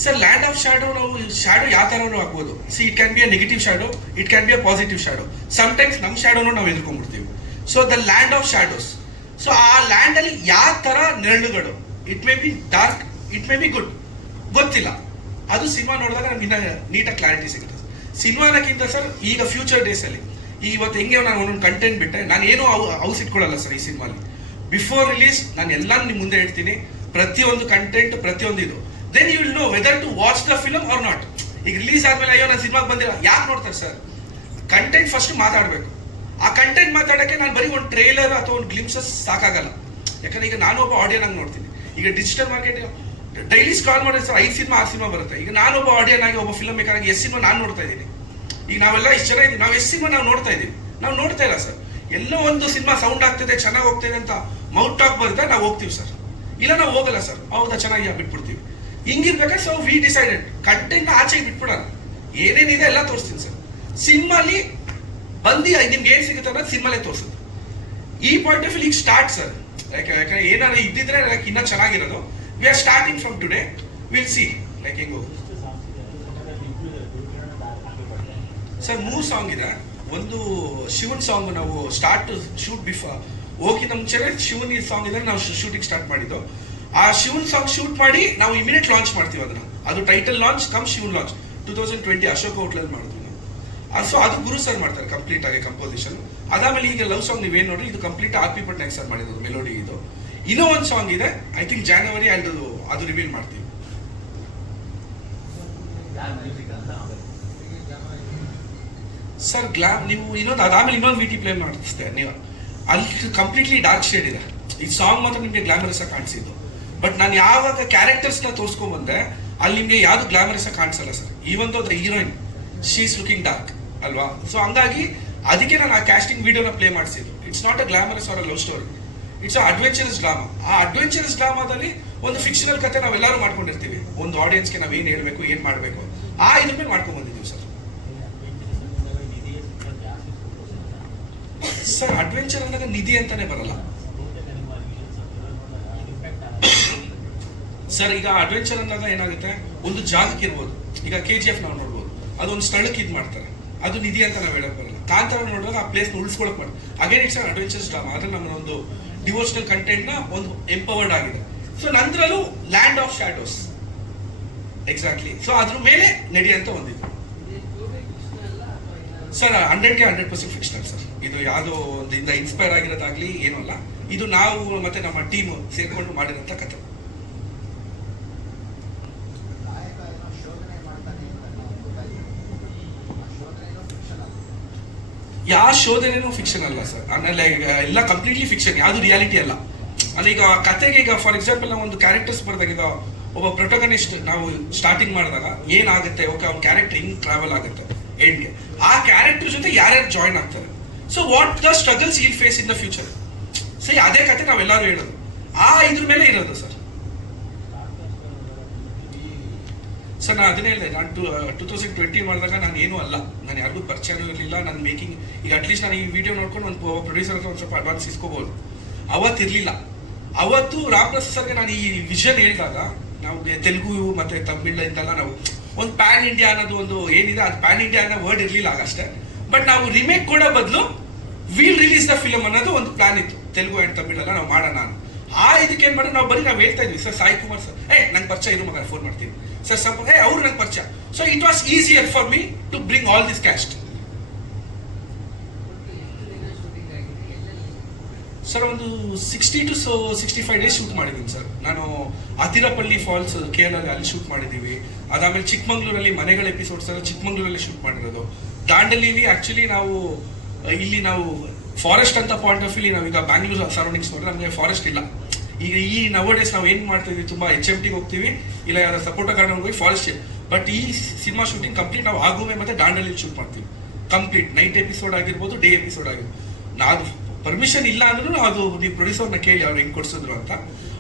ಸರ್ ಲ್ಯಾಂಡ್ ಆಫ್ ಶ್ಯಾಡೋ ನಾವು ಶ್ಯಾಡೋ ಯಾವ ಥರನೂ ಆಗ್ಬೋದು. See it can be a negative shadow it can be a positive shadow sometimes ನಮ್ಮ ಶಾಡೋನು ನಾವು ಎದುರ್ಕೊಂಡ್ಬಿಡ್ತೀವಿ. So the land of shadows so ಆ ಲ್ಯಾಂಡಲ್ಲಿ ಯಾವ ಥರ ನೆರಳುಗಳು? It may be dark it may be good ಗೊತ್ತಿಲ್ಲ. ಅದು ಸಿನಿಮಾ ನೋಡಿದಾಗ ನಮ್ಗೆ ಇನ್ನೂ ನೀಟಾಗಿ ಕ್ಲಾರಿಟಿ ಸಿಗುತ್ತೆ. ಸಿನಿಮಾನಕ್ಕಿಂತ ಸರ್ ಈಗ ಫ್ಯೂಚರ್ ಡೇಸಲ್ಲಿ ಇವತ್ತು ಹೆಂಗೆ ನಾನು ಒಂದೊಂದು ಕಂಟೆಂಟ್ ಬಿಟ್ಟೆ ನಾನು ಏನೂ ಹೌಸ್ ಇಟ್ಕೊಳ್ಳಲ್ಲ ಸರ್ ಈ ಸಿನಿಮಾಲಿ. ಬಿಫೋರ್ ರಿಲೀಸ್ ನಾನು ಎಲ್ಲ ನಿಮ್ಮ ಮುಂದೆ ಇಡ್ತೀನಿ ಪ್ರತಿಯೊಂದು ಕಂಟೆಂಟ್ ಪ್ರತಿಯೊಂದು ಇದು. Then you will know whether to watch the film or not ಈಗ ರಿಲೀಸ್ ಆದ್ಮೇಲೆ ಅಯ್ಯೋ, ನಾನು ಸಿನಿಮಾಗೆ ಬಂದಿಲ್ಲ ಯಾಕೆ ನೋಡ್ತಾರೆ ಸರ್ ಕಂಟೆಂಟ್ ಫಸ್ಟ್ ಮಾತಾಡಬೇಕು. ಆ ಕಂಟೆಂಟ್ ಮಾತಾಡೋಕ್ಕೆ ನಾನು ಬರೀ ಒಂದು ಟ್ರೇಲರ್ ಅಥವಾ ಒಂದು ಗ್ಲಿಮ್ಸಸ್ ಸಾಕಾಗಲ್ಲ. ಯಾಕಂದ್ರೆ ಈಗ ನಾನು ಒಬ್ಬ ಆಡಿಯನ್ ಆಗಿ ನೋಡ್ತೀನಿ. ಈಗ ಡಿಜಿಟಲ್ ಮಾರ್ಕೆಟ್ ಡೈಲಿ ಸ್ಕಾಲ್ ಮಾಡಿದ್ರೆ ಸರ್ ಐದು ಸಿನಿಮಾ ಆರು ಸಿನಿಮಾ ಬರುತ್ತೆ. ಈಗ ನಾನೊಬ್ಬ ಆಡಿಯನ್ ಆಗಿ ಒಬ್ಬ ಫಿಲಮ್ ಮೇಕರ್ ಆಗಿ ಎಷ್ಟು ಸಿನಿಮಾ ನಾನು ನೋಡ್ತಾ ಇದ್ದೀನಿ. ಈಗ ನಾವೆಲ್ಲ ಇಷ್ಟು ಜನ ಇದ್ದೀವಿ. ನಾವು ಎಸ್ ಸಿನಿಮಾ ನಾವು ನೋಡ್ತಾ ಇದ್ದೀವಿ. ನಾವು ನೋಡ್ತಾ ಇಲ್ಲ ಸರ್ ಎಲ್ಲೋ ಒಂದು ಸಿನಿಮಾ ಸೌಂಡ್ ಆಗ್ತಿದೆ, ಚೆನ್ನಾಗಿ ಹೋಗ್ತಿದೆ ಅಂತ ಮೌಟ್ ಟಾಕ್ ಬರುತ್ತೆ, ನಾವು ಹೋಗ್ತೀವಿ ಸರ್ ಇಲ್ಲ, ನಾವು ಹೋಗಲ್ಲ ಸರ್ ಹೌದಾ ಚೆನ್ನಾಗಿ ಬಿಟ್ಬಿಡ್ತೀವಿ. ಹಿಂಗಿರ್ಬೇಕಾದ್ರೆ ಸೊ ವಿ ಡಿಸೈಡೆಡ್ ಕಂಟೆಂಟ್ ಆಚೆಗೆ ಬಿಟ್ಬಿಡೋಣ. ಏನೇನಿದೆ ಎಲ್ಲ ತೋರಿಸ್ತೀನಿ ಸರ್. ಸಿನಿಮಾಲಿ ಬಂದು ನಿಮ್ಗೆ ಏನ್ ಸಿಗುತ್ತೆ ಅನ್ನೋದು ಸಿನಿಮಾಲೇ ತೋರಿಸುತ್ತೆ. ಈ ಪಾಯಿಂಟ್ ಆಫ್ ಈಗ ಸ್ಟಾರ್ಟ್ ಸರ್. ಯಾಕೆ ಯಾಕಂದ್ರೆ ಏನಾದ್ರು ಇದ್ದಿದ್ರೆ ಲೈಕ್ ಇನ್ನೂ ಚೆನ್ನಾಗಿರೋದು. We are starting from today will see like ಹೆಂಗ್. ಸರ್, ಮೂರು ಸಾಂಗ್ ಇದೆ. ಒಂದು ಶಿವನ್ ಸಾಂಗ್ ನಾವು ಸ್ಟಾರ್ಟ್ ಶೂಟ್ ಬಿಫೋರ್ ಹೋಗಿದ್ದ ಚೆನ್ನಾಗಿ ಶಿವನ್ ಸಾಂಗ್ ಇದೆ ನಾವು ಶೂಟಿಂಗ್ ಸ್ಟಾರ್ಟ್ ಮಾಡಿದ್ದು. ಆ ಶಿವನ್ ಸಾಂಗ್ ಶೂಟ್ ಮಾಡಿ ನಾವು ಇಮಿಡಿಯೇಟ್ ಲಾಂಚ್ ಮಾಡ್ತೀವಿ ಅದನ್ನ. ಅದು title launch come Shivan launch two thousand twenty Ashok ಹೋಟ್ಲಲ್ಲಿ ಮಾಡಿದ್ವಿ ನಾವು. ಸೊ ಅದು ಗುರು ಸರ್ ಮಾಡ್ತಾರೆ ಕಂಪ್ಲೀಟ್ ಆಗಿ ಕಂಪೋಸಿಷನ್ ಅದಾದ್ಮೇಲೆ ಈಗ ಲವ್ ಸಾಂಗ್ ನೀವೇನು ನೋಡ್ರಿ, ಇದು complete R P Patnaik sir ಮಾಡಿರೋದು ಮೆಲೋಡಿ ಇದು. ಇನ್ನೂ ಒಂದು ಸಾಂಗ್ ಇದೆ ಐ ಥಿಂಕ್ ಜಾನ್ವರಿ ಆ್ಯಂಡ್ ಅದು ರಿವೀಲ್ ಮಾಡ್ತೀವಿ. ಸರ್ ಗ್ಲಾಮ್ ನೀವು ಇನ್ನೊಂದು, ಅದಾದ್ಮೇಲೆ ಇನ್ನೊಂದು ವಿ ಟಿ ಪ್ಲೇ ಮಾಡ್ತಿದೆ ನೀವು. ಅಲ್ಲಿ ಕಂಪ್ಲೀಟ್ಲಿ ಡಾರ್ಕ್ ಶೇಡ್ ಇದೆ. ಈ ಸಾಂಗ್ ಮಾತ್ರ ನಿಮಗೆ ಗ್ಲಾಮರಸ್ ಆಗಿ ಕಾಣಿಸಿದ್ದು. ಬಟ್ ನಾನು ಯಾವಾಗ ಕ್ಯಾರೆಕ್ಟರ್ಸ್ ತೋರಿಸ್ಕೊಂಡ್ಬಂದೆ ತೋರಿಸ್ಕೊಂಡ್ ಬಂದೆ, ಅಲ್ಲಿ ನಿಮಗೆ ಯಾವುದು ಗ್ಲಾಮರಸ್ ಕಾಣಿಸಲ್ಲ sir even the heroine she is looking dark ಅಲ್ವಾ? ಸೊ ಹಂಗಾಗಿ ಅದಕ್ಕೆ ನಾನು ಆ ಕ್ಯಾಸ್ಟಿಂಗ್ ವಿಡಿಯೋನ ಪ್ಲೇ ಮಾಡಿಸಿದ್ದು. It's not a glamorous or a love story it's a adventurous drama ಆ ಅಡ್ವೆಂಚರಸ್ ಡ್ರಾಮಾದಲ್ಲಿ ಒಂದು ಫಿಕ್ಷನಲ್ ಕತೆ ನಾವೆಲ್ಲರೂ ಮಾಡ್ಕೊಂಡಿರ್ತೀವಿ. ಒಂದು ಆಡಿಯನ್ಸ್ಗೆ ನಾವು ಏನು ಹೇಳಬೇಕು, ಏನು ಮಾಡಬೇಕು. ಆ ಇದ್ರ ಮೇಲೆ ಸರ್ ಸರ್ ಅಡ್ವೆಂಚರ್ ಅಂದಾಗ ನಿಧಿ ಅಂತಾನೆ ಬರಲ್ಲ. ಸರ್, ಈಗ ಅಡ್ವೆಂಚರ್ ಅಂದಾಗ ಏನಾಗುತ್ತೆ? ಒಂದು ಜಾಗಕ್ಕೆ ಇರ್ಬೋದು. ಈಗ ಕೆ ಜಿ ಎಫ್ ನಾವು ನೋಡ್ಬೋದು. ಅದೊಂದು ಸ್ಥಳಕ್ಕೆ ಇದು ಮಾಡ್ತಾರೆ. ಅದು ನಿಧಿ ಅಂತ ನಾವು ಹೇಳಕ್ ಬರಲ್ಲ. ಕಾಂತಾರ ನೋಡುವಾಗ ಆ ಪ್ಲೇಸ್ ಉಳಿಸ್ಕೊಳಕ್ ಮಾಡಿ ಅಗೇನ್ ಇಟ್ಸ್ ಅಡ್ವೆಂಚರ್ಸ್ ಡ್ರಾಮಾ ಆದ್ರೆ ನಮ್ಮ ಒಂದು ಡಿವೋಷನಲ್ ಕಂಟೆಂಟ್ನ ಒಂದು ಎಂಪವರ್ಡ್ ಆಗಿದೆ. So ನಂತರಲ್ಲೂ land of shadows exactly so ಅದ್ರ ಮೇಲೆ ನಡೆಯುವಂತ ಒಂದಿದೆ. ಸರ್ ಹಂಡ್ರೆಡ್ಗೆ ಹಂಡ್ರೆಡ್ ಪರ್ಸೆಂಟ್ ಫಿಕ್ಷನಲ್ ಸರ್ ಇದು ಯಾವುದೋ ಒಂದಿಂದ ಇನ್ಸ್ಪೈರ್ ಆಗಿರೋದಾಗ್ಲಿ ಏನೂ ಅಲ್ಲ. ಇದು ನಾವು ಮತ್ತೆ ನಮ್ಮ ಟೀಮ್ ಸೇರ್ಕೊಂಡು ಮಾಡಿರೋಂಥ ಕಥೆ. ಯಾವ ಶೋಧನೆನೂ ಫಿಕ್ಷನ್ ಅಲ್ಲ ಸರ್ ಆಮೇಲೆ ಎಲ್ಲ ಕಂಪ್ಲೀಟ್ಲಿ ಫಿಕ್ಷನ್ ಯಾವುದು ರಿಯಾಲಿಟಿ ಅಲ್ಲ. ಅಂದ್ರೆ ಈಗ ಕತೆಗೆ ಈಗ ಫಾರ್ ಎಕ್ಸಾಂಪಲ್ ನಾವು ಒಂದು ಕ್ಯಾರೆಕ್ಟರ್ಸ್ ಬರ್ದಾಗ ಈಗ ಒಬ್ಬ ಪ್ರೊಟೋಗನಿಸ್ಟ್ ನಾವು ಸ್ಟಾರ್ಟಿಂಗ್ ಮಾಡಿದಾಗ ಏನಾಗುತ್ತೆ ಓಕೆ ಅವ್ನ ಕ್ಯಾರೆಕ್ಟರ್ ಹಿಂಗ್ ಟ್ರಾವೆಲ್ ಆಗುತ್ತೆ ಎಂಡ್ಗೆ ಆ ಕ್ಯಾರೆಕ್ಟರ್ ಜೊತೆ ಯಾರ್ಯಾರು ಜಾಯ್ನ್ ಆಗ್ತಾರೆ. So what the struggles I'll face in the future ಸರಿ, ಅದೇ ಕತೆ ನಾವೆಲ್ಲರೂ ಹೇಳೋದು. ಆ ಇದ್ರ ಮೇಲೆ ಇರೋದು ಸರ್ ಸರ್, ನಾನು ಅದನ್ನೇ ಹೇಳಿದೆ. ನಾನು ಟೂ ಟೂ ತೌಸಂಡ್ ಟ್ವೆಂಟಿ ಮಾಡಿದಾಗ ನಾನು ಏನೂ ಅಲ್ಲ. ನಾನು ಯಾರಿಗೂ ಪರಿಚಯನೂ ಇರಲಿಲ್ಲ. ನಾನು ಮೇಕಿಂಗ್ ಈಗ ಅಟ್ಲೀಸ್ಟ್ ನಾನು ಈ ವಿಡಿಯೋ ನೋಡ್ಕೊಂಡು ಒಂದು ಪ್ರೊಡ್ಯೂಸರ್ ಹತ್ರ ಒಂದು ಸ್ವಲ್ಪ ಅಡ್ವಾನ್ಸ್ ಇಸ್ಕೋಬೋದು. ಅವತ್ತಿರಲಿಲ್ಲ ಅವತ್ತು ರಾಮದಾಸ್ ಸರ್ಗೆ ನಾನು ಈ ವಿಷನ್ ಹೇಳಿದಾಗ, ನಾವು ತೆಲುಗು ಮತ್ತು ತಮಿಳ್ ಇಂದೆಲ್ಲ ನಾವು, ಒಂದು ಪ್ಯಾನ್ ಇಂಡಿಯಾ ಅನ್ನೋದು ಒಂದು ಏನಿದೆ, ಅದು ಪ್ಯಾನ್ ಇಂಡಿಯಾ ಅನ್ನೋ ವರ್ಡ್ ಇರಲಿಲ್ಲ ಆಗಷ್ಟೇ. ಬಟ್ ನಾವು ರಿಮೇಕ್ ಕೊಡೋ ಬದಲು ವಿಲ್ ರಿಲೀಸ್ ದ ಫಿಲಮ್ ಅನ್ನೋದು ಒಂದು ಪ್ಲಾನ್ ಇತ್ತು. ತೆಲುಗು ಆ್ಯಂಡ್ ತಮಿಳೆಲ್ಲ ನಾವು ಮಾಡೋಣ. ಆ ಇದಕ್ಕೆ ಏನು ಮಾಡೋಣ ನಾವು ಬರೀ ನಾವು ಹೇಳ್ತಾ ಇದ್ವಿ. Sir Sai Kumar sir. ಏ, ನಂಗೆ ಪರಿಚಯ ಇರು ಮಗ ಫೋನ್ ಮಾಡ್ತೀನಿ. ಸರ್ ಸಪ್ ಏ ಅವ್ರು ನಂಗೆ ಪರಿಚಯ so it was easier for me to bring all this cast sir ಒಂದು sixty two so sixty five days shoot ಮಾಡಿದ್ದೀನಿ ಸರ್ ನಾನು ಅತಿರಪಲ್ಲಿ ಫಾಲ್ಸ್ ಕೇರಳ ಅಲ್ಲಿ ಶೂಟ್ ಮಾಡಿದ್ದೀವಿ. ಅದಾದಮೇಲೆ ಚಿಕ್ಕಮಂಗ್ಳೂರಲ್ಲಿ ಮನೆಗಳ ಎಪಿಸೋಡ್ಸ್ ಎಲ್ಲ ಚಿಕ್ಕಮಂಗ್ಳೂರಲ್ಲಿ ಶೂಟ್ ಮಾಡಿರೋದು. ದಾಂಡಲೀಲಿ ಆ್ಯಕ್ಚುಲಿ ನಾವು, ಇಲ್ಲಿ ನಾವು ಫಾರೆಸ್ಟ್ ಅಂತ ಪಾಯಿಂಟ್ ಆಫ್ ವ್ಯೂಲಿ ನಾವೀಗ ಬ್ಯಾಂಗ್ಳೂರ್ ಸರೌಂಡಿಂಗ್ಸ್ ನೋಡಿದ್ರೆ ನಮಗೆ ಫಾರೆಸ್ಟ್ ಇಲ್ಲ. ಈಗ ಈ ನವ ಡೇಸ್ ನಾವು ಏನು ಮಾಡ್ತೀವಿ, ತುಂಬಾ ಎಚ್ ಎಂ ಟಿಗೆ ಹೋಗ್ತೀವಿ, ಇಲ್ಲ ಯಾರು ಸಪೋರ್ಟ್ ಕಾರ್ಡ್ ಹೋಗಿ ಫಾರೆಸ್ಟ್ ಬಟ್ ಈ ಸಿನಿಮಾ ಶೂಟಿಂಗ್ ಕಂಪ್ಲೀಟ್ ನಾವು ಆಗುವೆ ಮತ್ತೆ ದಾಂಡಲಿ ಶೂಟ್ ಮಾಡ್ತೀವಿ. ಕಂಪ್ಲೀಟ್ ನೈಟ್ ಎಪಿಸೋಡ್ ಆಗಿರ್ಬೋದು ಡೇ ಎಪಿಸೋಡ್ ಆಗಿರ್ಬೋದು. ನಾವು ಪರ್ಮಿಷನ್ ಇಲ್ಲ ಅಂದ್ರೂ ಅದು ನೀವು ಪ್ರೊಡ್ಯೂಸರ್ನ ಕೇಳಿ ಅವ್ರು ಹೆಂಗ್ ಕೊಡ್ಸಿದ್ರು ಅಂತ.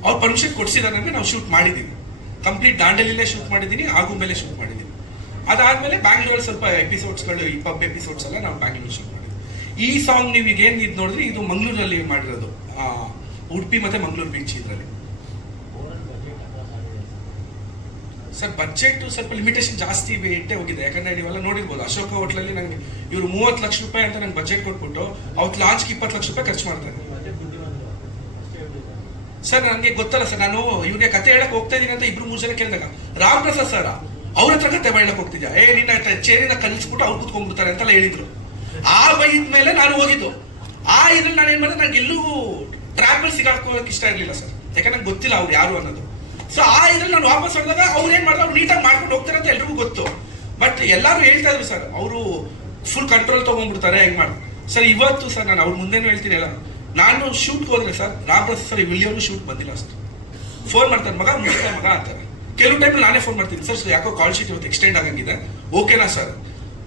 ಅವ್ರು ಪರ್ಮಿಷನ್ ಕೊಡ್ಸಿದಾರೆ ಅಂದ್ರೆ ನಾವು ಶೂಟ್ ಮಾಡಿದ್ದೀವಿ ಕಂಪ್ಲೀಟ್ ದಾಂಡಲಿಲೇ ಶೂಟ್ ಮಾಡಿದ್ದೀನಿ ಆಗು ಮೇಲೆ ಶೂಟ್ ಮಾಡಿದ್ದೀನಿ ಅದಾದ್ಮೇಲೆ ಬ್ಯಾಂಗ್ಳೂರ್ ಸ್ವಲ್ಪ ಎಪಿಸೋಡ್ಸ್ಗಳು ಈ ಪಬ್ ಎಪಿಸೋಡ್ಸ್ ಎಲ್ಲ ನಾವು ಬ್ಯಾಂಗ್ಳೂರ್ ಶೂಟ್ ಮಾಡಿದ್ವಿ. ಈ ಸಾಂಗ್ ನೀವು ಈಗ ಏನ್ ಇದು ನೋಡಿದ್ರೆ, ಇದು ಮಂಗಳೂರಲ್ಲಿ ಮಾಡಿರೋದು. ಉಡುಪಿ ಮತ್ತೆ ಮಂಗಳೂರು ಬೀಚ್ ಇದರಲ್ಲಿ. ಸರ್ ಬಜೆಟ್ ಸ್ವಲ್ಪ ಲಿಮಿಟೇಷನ್ ಜಾಸ್ತಿ ಇಟ್ಟೆ ಹೋಗಿದೆ. ಯಾಕಂದ್ರೆ ನೀವೆಲ್ಲ ನೋಡಿರ್ಬೋದು, ಅಶೋಕ ಹೋಟ್ಲಲ್ಲಿ ನಂಗೆ ಇವರು ಮೂವತ್ತು ಲಕ್ಷ ರೂಪಾಯಿ ಅಂತ ನಂಗೆ ಬಜೆಟ್ ಕೊಟ್ಬಿಟ್ಟು, ಅವತ್ತು ಲಾಂಚ್ಗೆ ಇಪ್ಪತ್ತು ಲಕ್ಷ ರೂಪಾಯಿ ಖರ್ಚು ಮಾಡ್ತಾರೆ. ಸರ್ ನನಗೆ ಗೊತ್ತಲ್ಲ ಸರ್, ನಾನು ಇವ್ರಿಗೆ ಕತೆ ಹೇಳಕ್ ಹೋಗ್ತಾ ಇದ್ದೀನಿ ಅಂತ ಇಬ್ರು ಮೂರು ಜನ ಕೇಳಿದಾಗ ರಾಮ್ ಪ್ರಸಾದ್ ಸರ್ ಅವ್ರ ಹತ್ರ ಕತೆ ಹೇಳಕ್ ಹೋಗ್ತಿದ್ಯಾ? ಏ, ನಿನ್ನ ಚೇರಿನ ಕಲಿಸ್ಬಿಟ್ಟು ಅವ್ರು ಕುತ್ಕೊಂಡ್ಬಿಡ್ತಾರೆ ಅಂತೆಲ್ಲ ಹೇಳಿದ್ರು. ಆ ಬೈದ ಮೇಲೆ ನಾನು ಹೋಗಿದ್ದು. ಆ ಇದ್ರಲ್ಲಿ ನಾನು ಏನ್ ಮಾಡಿದೆ, ನಂಗೆ ಎಲ್ಲೂ ಟ್ರಾವೆಲ್ ಸಿಗಾಡ್ಕೊಳ್ಳೋಕೆ ಇಷ್ಟ ಇರಲಿಲ್ಲ ಸರ್. ಯಾಕಂದ್ರೆ ನಂಗೆ ಗೊತ್ತಿಲ್ಲ ಅವ್ರು ಯಾರು ಅನ್ನೋದು. ಸೊ ಆ ಇದ್ರಲ್ಲಿ ನಾನು ವಾಪಸ್ ಬಂದಾಗ ಅವ್ರು ಏನು ಮಾಡಿದ್ರು, ಅವ್ರು ನೀಟಾಗಿ ಮಾಡ್ಕೊಂಡು ಹೋಗ್ತಾರೆ ಅಂತ ಎಲ್ರಿಗೂ ಗೊತ್ತು. ಬಟ್ ಎಲ್ಲರೂ ಹೇಳ್ತಾ ಇದ್ರು ಸರ್, ಅವರು ಫುಲ್ ಕಂಟ್ರೋಲ್ ತೊಗೊಂಡ್ಬಿಡ್ತಾರೆ, ಹೆಂಗ್ ಮಾಡಿ ಸರ್ ಇವತ್ತು ಸರ್ ನಾನು ಅವ್ರ ಮುಂದೆನೂ ಹೇಳ್ತೀನಿ ಅಲ್ಲ ನಾನು ಶೂಟ್ಗೆ ಹೋದ್ರೆ ಸರ್, ರಾಮಪ್ರಸಾದ್ ಸರ್ ವಿಲಿಯಮ್ನು ಶೂಟ್ ಬಂದಿಲ್ಲ ಅಷ್ಟು. ಫೋನ್ ಮಾಡ್ತಾರೆ, ಮಗ ಮುಗಿಸ್ತಾ ಮಗ, ಅಂತಾರೆ. ಕೆಲವು ಟೈಮ್ ನಾನೇ ಫೋನ್ ಮಾಡ್ತೀನಿ. ಸರ್ ಯಾಕೋ ಕಾಲ್ ಶೀಟ್ ಇವತ್ತು ಎಕ್ಸ್ಟೆಂಡ್ ಆಗಂಗಿದೆ. ಓಕೆನಾ ಸರ್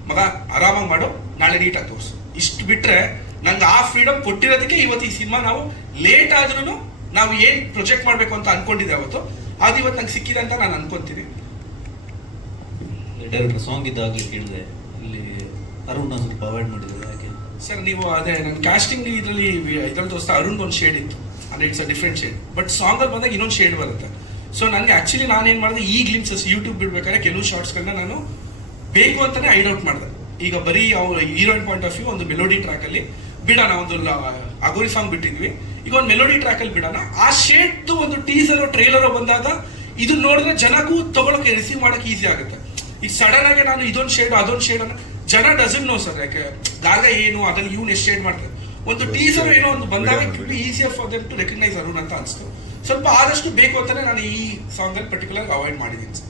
ಮಗ, ಆರಾಮಾಗಿ ಮಾಡು, ನಾಳೆ ನೀಟಾಗಿ ತೋರಿಸು. ಇಷ್ಟು ಬಿಟ್ರೆ ನಂಗೆ ಆ ಫ್ರೀಡಮ್ ಕೊಟ್ಟಿರೋದಕ್ಕೆ ಇವತ್ತು ಈ ಸಿನಿಮಾ ನಾವು ಲೇಟ್ ಆದ್ರೂ ನಾವು ಏನ್ ಪ್ರೊಜೆಕ್ಟ್ ಮಾಡ್ಬೇಕು ಅಂತ ಅನ್ಕೊಂಡಿದ್ದೆ ಅವತ್ತು ಅದು ಇವತ್ತು ನಂಗೆ ಸಿಕ್ಕಿದೆ ಅಂತ ನಾನು ಅನ್ಕೊಂತೀನಿ. ಡೈರೆಕ್ಟರ್ ಸಾಂಗ್ ಇದ್ದಾಗಲೇ ಕೇಳಿದೆ. ಇಲ್ಲಿ ಅರುಣ್ ಸ್ವಲ್ಪ ಅವಾಯ್ಡ್ ಮಾಡಿದ್ದಾರೆ. ಯಾಕೆ? ಸರ್ ನೀವು ಅದೇ ನನ್ನ ಕ್ಯಾಸ್ಟಿಂಗ್ ಇದರಲ್ಲಿ ಇದ್ರಲ್ಲಿ ತೋರಿಸ್ತಾ ಅರುಣ್ ಒಂದು ಶೇಡ್ ಇತ್ತು. ಅಂದ್ರೆ it's a different shade but song ಅಲ್ಲಿ ಬಂದಾಗ ಇನ್ನೊಂದು ಶೇಡ್ ಬರುತ್ತೆ. ಸೊ ನನಗೆ ಆ್ಯಕ್ಚುಲಿ ನಾನೇನು ಮಾಡಿದೆ ಈ ಗ್ಲಿಮ್ಸಸ್ ಯೂಟ್ಯೂಬ್ ಬಿಡ್ಬೇಕಾದ್ರೆ ಕೆಲವು ಶಾರ್ಟ್ಸ್ಗಳನ್ನ ನಾನು ಬೇಕು ಅಂತಲೇ ಐಡ್ ಔಟ್ ಮಾಡಿದೆ. ಈಗ ಬರೀ ಅವ್ರ ಹೀರೋಯಿನ್ ಪಾಯಿಂಟ್ ಆಫ್ ವ್ಯೂ ಒಂದು ಮೆಲೋಡಿ ಟ್ರ್ಯಾಕ್ ಅಲ್ಲಿ ಬಿಡೋಣ ಒಂದು ಅಗೋರಿ ಸಾಂಗ್ ಬಿಟ್ಟಿದ್ವಿ. ಈಗ ಒಂದು ಮೆಲೋಡಿ ಟ್ರ್ಯಾಕ್ ಅಲ್ಲಿ ಬಿಡೋಣ. ಆ ಶೇಡ್ದು ಒಂದು ಟೀಸರ್ ಟ್ರೇಲರ್ ಬಂದಾಗ ಇದು ನೋಡಿದ್ರೆ ಜನಕ್ಕೂ ತಗೊಳಕ್ಕೆ ರಿಸೀವ್ ಮಾಡಕ್ಕೆ ಈಸಿ ಆಗುತ್ತೆ. ಈಗ ಸಡನ್ ಆಗಿ ನಾನು ಇದೊಂದು ಶೇಡ್ ಅದೊಂದು ಶೇಡ್ ಅನ್ನ ಜನ ಡಸನ್ ನೋ ಸರ್ ಯಾಕೆ ಗಾಗ ಏನು ಅದನ್ನ ಇವ್ನು ಎಷ್ಟು ಶೇಡ್ ಮಾಡ್ತಾರೆ. ಒಂದು ಟೀಸರ್ ಏನೋ ಒಂದು ಬಂದಾಗ easier for them to recognise Arun ಅಂತ ಅನ್ಸ್ತು. ಸ್ವಲ್ಪ ಆದಷ್ಟು ಬೇಕು ಅಂತಾನೆ ನಾನು ಈ ಸಾಂಗ್ ಅಲ್ಲಿ ಪರ್ಟಿಕ್ಯುಲರ್ ಅವಾಯ್ಡ್ ಮಾಡಿದ್ದೀನಿ sir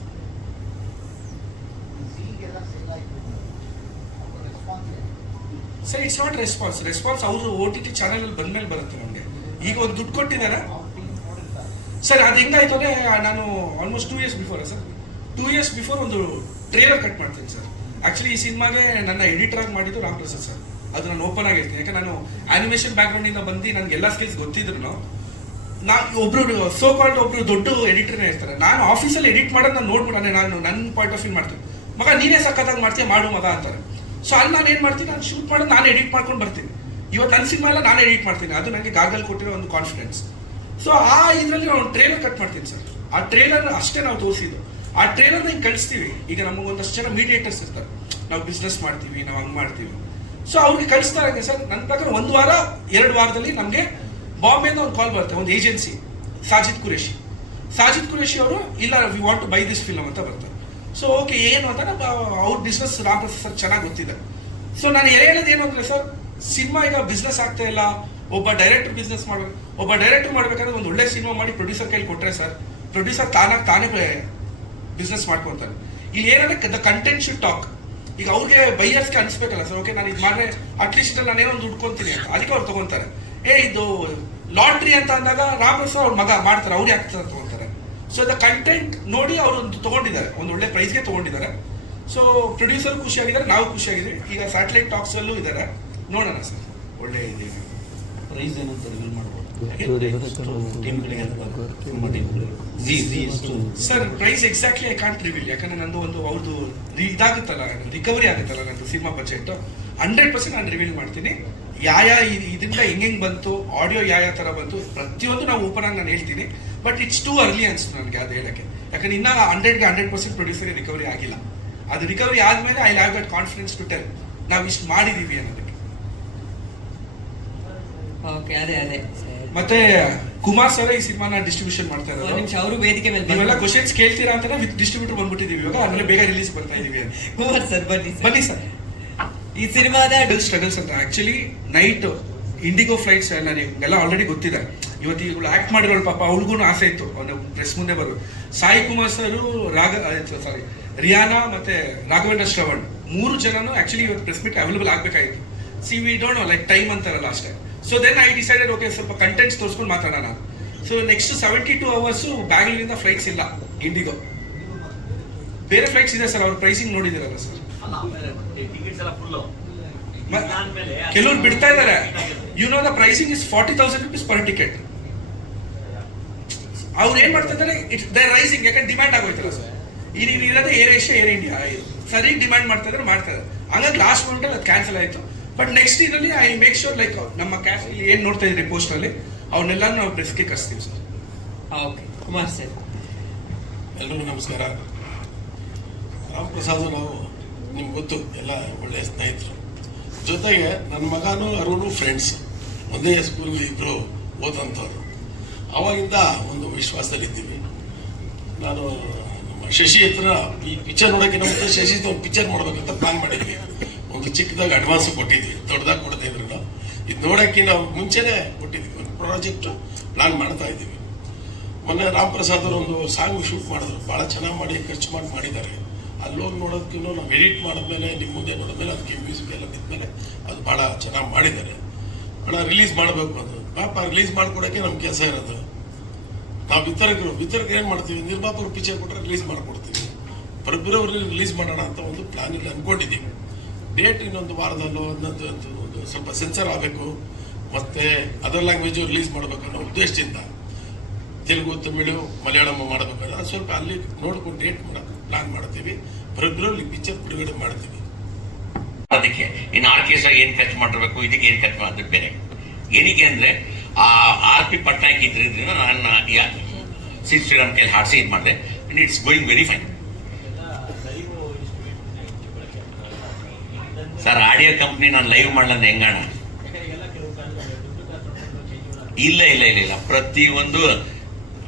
sir it's not response response ಅವರು ಓ ಟಿ ಟಿ ಚಾನಲ್ ಅಲ್ಲಿ ಬಂದ್ಮೇಲೆ ಬರುತ್ತೆ ನಮಗೆ. ಈಗ ಒಂದು ದುಡ್ಡು ಕೊಟ್ಟಿದ್ದಾರೆ. ಸರ್ ಅದು ಹೆಂಗಾಯ್ತು ಅಂದರೆ ನಾನು almost two years before sir two years before ಒಂದು ಟ್ರೇಲರ್ ಕಟ್ ಮಾಡ್ತೀನಿ ಸರ್ ಆಕ್ಚುಲಿ ಈ ಸಿನಿಮಾಗೆ ನನ್ನ ಎಡಿಟರ್ ಆಗಿ ಮಾಡಿದ್ದು ರಾಮ್ ಪ್ರಸಾದ್ ಸರ್ ಅದು ನಾನು ಓಪನ್ ಆಗಿರ್ತೀನಿ. ಯಾಕೆ ನಾನು ಆನಿಮೇಷನ್ ಬ್ಯಾಕ್ ಗ್ರೌಂಡ್ ಇಂದ ಬಂದು ನನಗೆ ಎಲ್ಲ ಸ್ಕಿಲ್ಸ್ ಗೊತ್ತಿದ್ರು ನಾ ಒಬ್ರು ಸೋ ಕಾಲ್ಡ್ ಒಬ್ರು ದೊಡ್ಡ ಎಡಿಟರ್ನೇ ಇರ್ತಾರೆ. ನಾನು ಆಫೀಸಲ್ಲಿ ಎಡಿಟ್ ಮಾಡೋದು ನಾನು ನೋಡ್ಬಿಡೋಣ, ನಾನು ನನ್ನ ಪಾಯಿಂಟ್ ಆಫ್ ವ್ಯೂ ಮಾಡ್ತೀನಿ. ಮಗ, ನೀನೇ ಸಖತ್ತಾಗಿ ಮಾಡ್ತೀಯ, ಮಾಡು ಮಗ, ಅಂತಾರೆ. ಸೊ ಅಲ್ಲಿ ನಾನು ಏನು ಮಾಡ್ತೀನಿ? ನಾನು ಶೂಟ್ ಮಾಡೋದು ನಾನು ಎಡಿಟ್ ಮಾಡ್ಕೊಂಡು ಬರ್ತೀನಿ. ಇವತ್ತು ನನ್ನ ಸಿನಿಮಾ ಎಲ್ಲ ನಾನು ಎಡಿಟ್ ಮಾಡ್ತೀನಿ. ಅದು ನನಗೆ ಗಾಗಲ್ ಕೊಟ್ಟಿರೋ ಒಂದು ಕಾನ್ಫಿಡೆನ್ಸ್ ಸೊ ಆ ಇದರಲ್ಲಿ ನಾವು ಟ್ರೇಲರ್ ಕಟ್ ಮಾಡ್ತೀನಿ ಸರ್. ಆ ಟ್ರೇಲರ್ ಅಷ್ಟೇ ನಾವು ತೋರಿಸಿದ್ದು. ಆ ಟ್ರೇಲರ್ ಹಿಂಗೆ ಕಳಿಸ್ತೀವಿ. ಈಗ ನಮಗೆ ಒಂದಷ್ಟು ಜನ ಮೀಡಿಯೇಟರ್ಸ್ ಇರ್ತಾರೆ. ನಾವು ಬಿಸ್ನೆಸ್ ಮಾಡ್ತೀವಿ, ನಾವು ಹಂಗೆ ಮಾಡ್ತೀವಿ. ಸೊ ಅವ್ರಿಗೆ ಕಳಿಸ್ತಾರೆ ಸರ್ ನನ್ನ ಪ್ರಕಾರ ಒಂದು ವಾರ, ಎರಡು ವಾರದಲ್ಲಿ ನಮಗೆ ಬಾಂಬೆಯಿಂದ ಒಂದು ಕಾಲ್ ಬರುತ್ತೆ. ಒಂದು ಏಜೆನ್ಸಿ ಸಾಜಿದ್ ಕುರೇಶಿ. ಸಾಜಿದ್ ಕುರೇಶಿ ಅವರು, ಇಲ್ಲ we want to buy this film ಅಂತ ಬರ್ತಾರೆ ಸೊ ಓಕೆ ಏನು ಅಂತ ಅವ್ರ ಬಿಸ್ನೆಸ್ ರಾಮ್ ಪ್ರಸಾದ್ ಸರ್ ಚೆನ್ನಾಗಿ ಗೊತ್ತಿದೆ. ಸೊ ನಾನು ಹೇಳೋದು ಏನು ಅಂದ್ರೆ ಸರ್, ಸಿನಿಮಾ ಈಗ ಬಿಸ್ನೆಸ್ ಆಗ್ತಾ ಇಲ್ಲ. ಒಬ್ಬ ಡೈರೆಕ್ಟರ್ ಬಿಸ್ನೆಸ್ ಮಾಡ್ಬೇಕು ಒಬ್ಬ ಡೈರೆಕ್ಟರ್ ಮಾಡ್ಬೇಕಾದ್ರೆ ಒಂದು ಒಳ್ಳೆ ಸಿನಿಮಾ ಮಾಡಿ ಪ್ರೊಡ್ಯೂಸರ್ ಕೈಲಿ ಕೊಟ್ರೆ ಸರ್ ಪ್ರೊಡ್ಯೂಸರ್ ತಾನಾಗಿ ತಾನೇ ಬಿಸ್ನೆಸ್ ಮಾಡ್ಕೊಂತಾರೆ ಇಲ್ಲಿ ಏನಂದ್ರೆ ದ ಕಂಟೆಂಟ್ ಶುಡ್ ಟಾಕ್ ಈಗ ಅವ್ರಿಗೆ ಬೈಯರ್ಸ್ಗೆ ಅನ್ಸ್ಬೇಕಲ್ಲ ಸರ್ ಓಕೆ ನಾನು ಇದು ಮಾಡಿದ್ರೆ ಅಟ್ಲೀಸ್ಟ್ ನಾನು ಏನೋ ಒಂದು ಅಂತ. ಅದಕ್ಕೆ ಅವ್ರು ತಗೊಂತಾರೆ. ಏ, ಇದು ಲಾಟ್ರಿ ಅಂತ ಅಂದಾಗ ರಾಮಪ್ರಸಾದ್ ಅವ್ರ ಮಗ, ಮಾಡ್ತಾರೆ, ಅವ್ರು ಯಾಕೆ ತಗೊಂತಾರೆ? ಸೊ ಅದ ಕಂಟೆಂಟ್ ನೋಡಿ ಅವರು ಒಂದು ತಗೊಂಡಿದ್ದಾರೆ. ಒಂದು ಒಳ್ಳೆ ಪ್ರೈಸ್ಗೆ ತಗೊಂಡಿದ್ದಾರೆ. ಸೊ ಪ್ರೊಡ್ಯೂಸರ್ ಖುಷಿಯಾಗಿದ್ದಾರೆ ನಾವು ಖುಷಿಯಾಗಿದ್ದೀವಿ ಈಗ ಸ್ಯಾಟಲೈಟ್ ಟಾಕ್ಸಲ್ಲೂ ಇದ್ದಾರೆ. ನೋಡೋಣ ಸರ್. ಒಳ್ಳೆ ಇದೆ. ಪ್ರೈಸ್ ಏನಂತ ರಿವೀಲ್ ಮಾಡ್ಬೋದು. Sir price exactly I can't reveal ಯಾಕಂದ್ರೆ ನಂದು ಒಂದು ಅವ್ರದ್ದು ಇದಾಗುತ್ತಲ್ಲ ರಿಕವರಿ ಆಗುತ್ತಲ್ಲ ನಂದು ಸಿನಿಮಾ ಬಜೆಟ್ ಹಂಡ್ರೆಡ್ ಪರ್ಸೆಂಟ್ ನಾನು ರಿವೀಲ್ ಮಾಡ್ತೀನಿ. ಯಾವ ಇದರಿಂದ ಹೆಂಗ್ ಹೆಂಗ್ ಬಂತು ಆಡಿಯೋ ಯಾವ ಯಾವ ತರ ಬಂತು ಪ್ರತಿಯೊಂದು ನಾವು ಓಪನ್ ಆಗಿ ನಾನು ಹೇಳ್ತೀನಿ. ಬಟ್ ಇಟ್ಸ್ ಟೂ ಅರ್ಲಿ ಅನ್ಸುತ್ತೆ ನನಗೆ ಅದು ಹೇಳಕ್ಕೆ. ಯಾಕಂದ್ರೆ ಇನ್ನ ಹಂಡ್ರೆಡ್ಗೆ ಹಂಡ್ರೆಡ್ ಪರ್ಸೆಂಟ್ ಪ್ರೊಡ್ಯೂಸರ್ ರಿಕವರಿ ಆಗಿಲ್ಲ. ಅದು ರಿಕವರಿ ಆದ್ಮೇಲೆ I have that confidence to tell ನಾವು ಇಷ್ಟು ಮಾಡಿದೀವಿ ಅನ್ನೋದಕ್ಕೆ. ಓಕೆ ಅದೇ ಅದೇ. ಮತ್ತೆ ಕುಮಾರ್ ಸರ್ ಈ ಸಿನಿಮಾನ ಡಿಸ್ಟ್ರಿಬ್ಯೂಷನ್ ಮಾಡ್ತಾ ಇರೋದು. ಅವರು ವೇದಿಕೆ ಮೇಲೆ ನೀವೆಲ್ಲ. ಕ್ವಶನ್ಸ್ ಕೇಳ್ತೀರಾ ಅಂತ ವಿತ್ ಡಿಸ್ಟ್ರಿಬ್ಯೂಟರ್ ಬಂದ್ಬಿಟ್ಟಿದೀವಿ ಇವಾಗ ಅದನ್ನೇ ಬೇಗ ರಿಲೀಸ್ ಬರ್ತಾ ಇದೀವಿ ಕುಮಾರ್ ಸರ್ ಬನ್ನಿ. ಬನ್ನಿ ಸರ್. ಈ ಸಿನಿಮಾದ ಡು ಸ್ಟ್ರಗಲ್ಸ್ ಅಂತ. ಆಕ್ಚುಲಿ ನೈಟ್ ಇಂಡಿಗೋ ಫ್ಲೈಟ್ಸ್ ನನಗೆಲ್ಲ ಆಲ್ರೆಡಿ ಗೊತ್ತಿದೆ. ಇವತ್ತು ಇವಳು ಆಕ್ಟ್ ಮಾಡಿರೋಳು ಪಾಪ ಅವಳಿಗೂ ಆಸೆ ಇತ್ತು. ಅವನು ಪ್ರೆಸ್ ಮುಂದೆ ಬರು ಸಾಯಿ ಕುಮಾರ್ ಸರ್ ರಾಘ ಸಾರಿ ರಿಯಾನಾ ಮತ್ತೆ ರಾಘವೇಂದ್ರ ಶ್ರವಣ್ ಮೂರು ಜನನು ಆಕ್ಚುಲಿ ಇವತ್ತು ಪ್ರೆಸ್ ಮೀಟ್ ಅವೈಲೇಬಲ್ ಆಗಬೇಕಾಗಿತ್ತು. See we don't like time ಅಂತಾರಲ್ಲ ಅಷ್ಟೇ so then I decided okay ಸ್ವಲ್ಪ ಕಂಟೆಂಟ್ಸ್ ತೋರಿಸ್ಕೊಂಡು ಮಾತಾಡೋಣ so next seventy two hours ಬ್ಯಾಂಗ್ಳೂರಿಂದ flights ಇಲ್ಲ ಇಂಡಿಗೋ ಬೇರೆ ಫ್ಲೈಟ್ಸ್ ಇದೆ ಸರ್ ಅವ್ರ ಪ್ರೈಸಿಂಗ್ ನೋಡಿದಿರಲ್ಲ ಸರ್ ಕೆಲವ್ರು ಬಿಡ್ತಾ ಇದಾರೆ. You know the pricing is forty thousand rupees per ticket ಅವ್ರು ಏನ್ ಮಾಡ್ತಾ ಇದ್ದಾರೆ? ಇಟ್ಸ್ ದ ರೈಸಿಂಗ್ ಯಾಕಂದ್ರೆ ಡಿಮ್ಯಾಂಡ್ ಆಗೋಯ್ತಲ್ಲ ಸರ್. ಈ ನೀವು ಇರೋದೇ ಏರ್ ಏಷ್ಯಾ ಏರ್ ಇಂಡಿಯಾ ಸರಿ ಡಿಮ್ಯಾಂಡ್ ಮಾಡ್ತಾ ಇದ್ರೆ ಮಾಡ್ತಾ ಇದ್ದಾರೆ ಹಂಗಾಗಿ ಲಾಸ್ಟ್ ಮೂಮೆಂಟ್ ಅಲ್ಲಿ ಅದು ಕ್ಯಾನ್ಸಲ್ ಆಯ್ತು. ಬಟ್ ನೆಕ್ಸ್ಟ್ ಇದರಲ್ಲಿ ಐ ಮೇಕ್ ಶೋರ್ ಲೈಕ್ ನಮ್ಮ ಕ್ಯಾಶ್ ಇಲ್ಲಿ ಏನ್ ನೋಡ್ತಾ ಇದ್ರಿ ಪೋಸ್ಟ್ ಅಲ್ಲಿ ಅವನ್ನೆಲ್ಲ ನಾವು ಪ್ರೆಸ್ಗೆ ಕರ್ಸ್ತೀವಿ ಸರ್. Okay Kumar sir. ಎಲ್ಲರಿಗೂ ನಮಸ್ಕಾರ. ರಾಮಪ್ರಸಾದ್ ನಾವು ನಿಮ್ಗೆ ಗೊತ್ತು, ಎಲ್ಲ ಒಳ್ಳೆಯ ಸ್ನೇಹಿತರು. ಜೊತೆಗೆ ನನ್ನ ಮಗನೂ ಅರುಣು ಫ್ರೆಂಡ್ಸ್ ಒಂದೇ ಸ್ಕೂಲಲ್ಲಿ ಇಬ್ಬರು ಓದಂಥವ್ರು ಅವಾಗಿಂದ ಒಂದು ವಿಶ್ವಾಸದಲ್ಲಿದ್ದೀವಿ. ನಾನು ನಮ್ಮ ಶಶಿ ಹತ್ರ ಈ ಪಿಕ್ಚರ್ ನೋಡೋಕ್ಕಿಂತ ಮುಂಚೆ ಶಶಿ ಒಂದು ಪಿಕ್ಚರ್ ಮಾಡಬೇಕಂತ ಪ್ಲಾನ್ ಮಾಡಿದ್ವಿ. ಒಂದು ಚಿಕ್ಕದಾಗಿ ಅಡ್ವಾನ್ಸ್ ಕೊಟ್ಟಿದ್ವಿ, ದೊಡ್ಡದಾಗಿ ಕೊಡ್ತಾ ಇದ್ರು ಇದು ನೋಡೋಕ್ಕಿಂತ ಮುಂಚೆನೇ ಕೊಟ್ಟಿದ್ವಿ, ಒಂದು ಪ್ರಾಜೆಕ್ಟ್ ಪ್ಲಾನ್ ಮಾಡ್ತಾ ಇದ್ದೀವಿ. ಮೊನ್ನೆ ರಾಮ್ ಪ್ರಸಾದ್ ಅವರು ಒಂದು ಸಾಂಗ್ ಶೂಟ್ ಮಾಡಿದ್ರು. ಭಾಳ ಚೆನ್ನಾಗಿ ಮಾಡಿ, ಖರ್ಚು ಮಾಡಿ ಮಾಡಿದ್ದಾರೆ. ಅಲ್ಲಿ ಹೋಗಿ ನೋಡೋದಕ್ಕಿಂತ ನಾವು ಎಡಿಟ್ ಮಾಡಿದ್ಮೇಲೆ ನಿಮ್ಮ ಮುಂದೆ ನೋಡಿದ್ಮೇಲೆ ಅದಕ್ಕೆ ಮ್ಯೂಸಿಕ್ ಎಲ್ಲ ಬಿದ್ಮೇಲೆ ಅದು ಭಾಳ ಚೆನ್ನಾಗಿ ಮಾಡಿದ್ದಾರೆ. ಹಣ ರಿಲೀಸ್ ಮಾಡಬೇಕು ಅದು ಪಾಪ ರಿಲೀಸ್ ಮಾಡಿಕೊಡೋಕ್ಕೆ ನಮ್ಮ ಕೆಲಸ ಇರೋದು. ನಾವು ವಿತರಕರು ವಿತರಕರು ಏನು ಮಾಡ್ತೀವಿ? ನಿರ್ಮಾಪಕರು ಪಿಕ್ಚರ್ ಕೊಟ್ಟರೆ ರಿಲೀಸ್ ಮಾಡ್ಕೊಡ್ತೀವಿ. ಫೆಬ್ರವರಿ ರಿಲೀಸ್ ಮಾಡೋಣ ಅಂತ ಒಂದು ಪ್ಲಾನ್ ಇಲ್ಲಿ ಅಂದ್ಕೊಂಡಿದ್ದೀವಿ ಡೇಟ್ ಇನ್ನೊಂದು ವಾರದಲ್ಲೋ ಅನ್ನೋದು ಒಂದು ಸ್ವಲ್ಪ ಸೆನ್ಸರ್ ಆಗಬೇಕು. ಮತ್ತು ಅದರ್ ಲ್ಯಾಂಗ್ವೇಜು ರಿಲೀಸ್ ಮಾಡಬೇಕು ಅನ್ನೋ ಉದ್ದೇಶದಿಂದ ತೆಲುಗು, ತಮಿಳು, ಮಲಯಾಳಂ ಮಾಡಬೇಕಾದ್ರೆ ಸ್ವಲ್ಪ ಅಲ್ಲಿ ನೋಡ್ಕೊಂಡು ಡೇಟ್ ಮಾಡೋದು ಪ್ಲಾನ್ ಮಾಡ್ತೀವಿ. ಫೆಬ್ರವರಿ ಪಿಕ್ಚರ್ ಬಿಡುಗಡೆ ಮಾಡ್ತೀವಿ. ಅದಕ್ಕೆ ಇನ್ನು ಆರ್ಕೆಸ್ಟ್ರಾ ಏನ್ ಖರ್ಚು ಮಾಡಿರ್ಬೇಕು, ಇದಕ್ಕೆ ಏನ್ ಖರ್ಚು ಮಾಡಿದ್ರು ಬೇರೆ. ಏನಕ್ಕೆ ಅಂದ್ರೆ, ಆ ಆರ್ ಪಿ ಪಟ್ನಾಯಕ್ ಇದ್ರಿಂದ ನಾನು ಸಿ ಶ್ರೀರಾಮ್ ಕೈಲಿ ಹಾಡಿಸಿ ಇದು ಮಾಡಿದೆ. And it's going very fine sir audio company ನಾನು ಲೈವ್ ಮಾಡಲ್ಲ ಹೆಂಗಣ ಇಲ್ಲ ಇಲ್ಲ ಇಲ್ಲ ಇಲ್ಲ. ಪ್ರತಿಯೊಂದು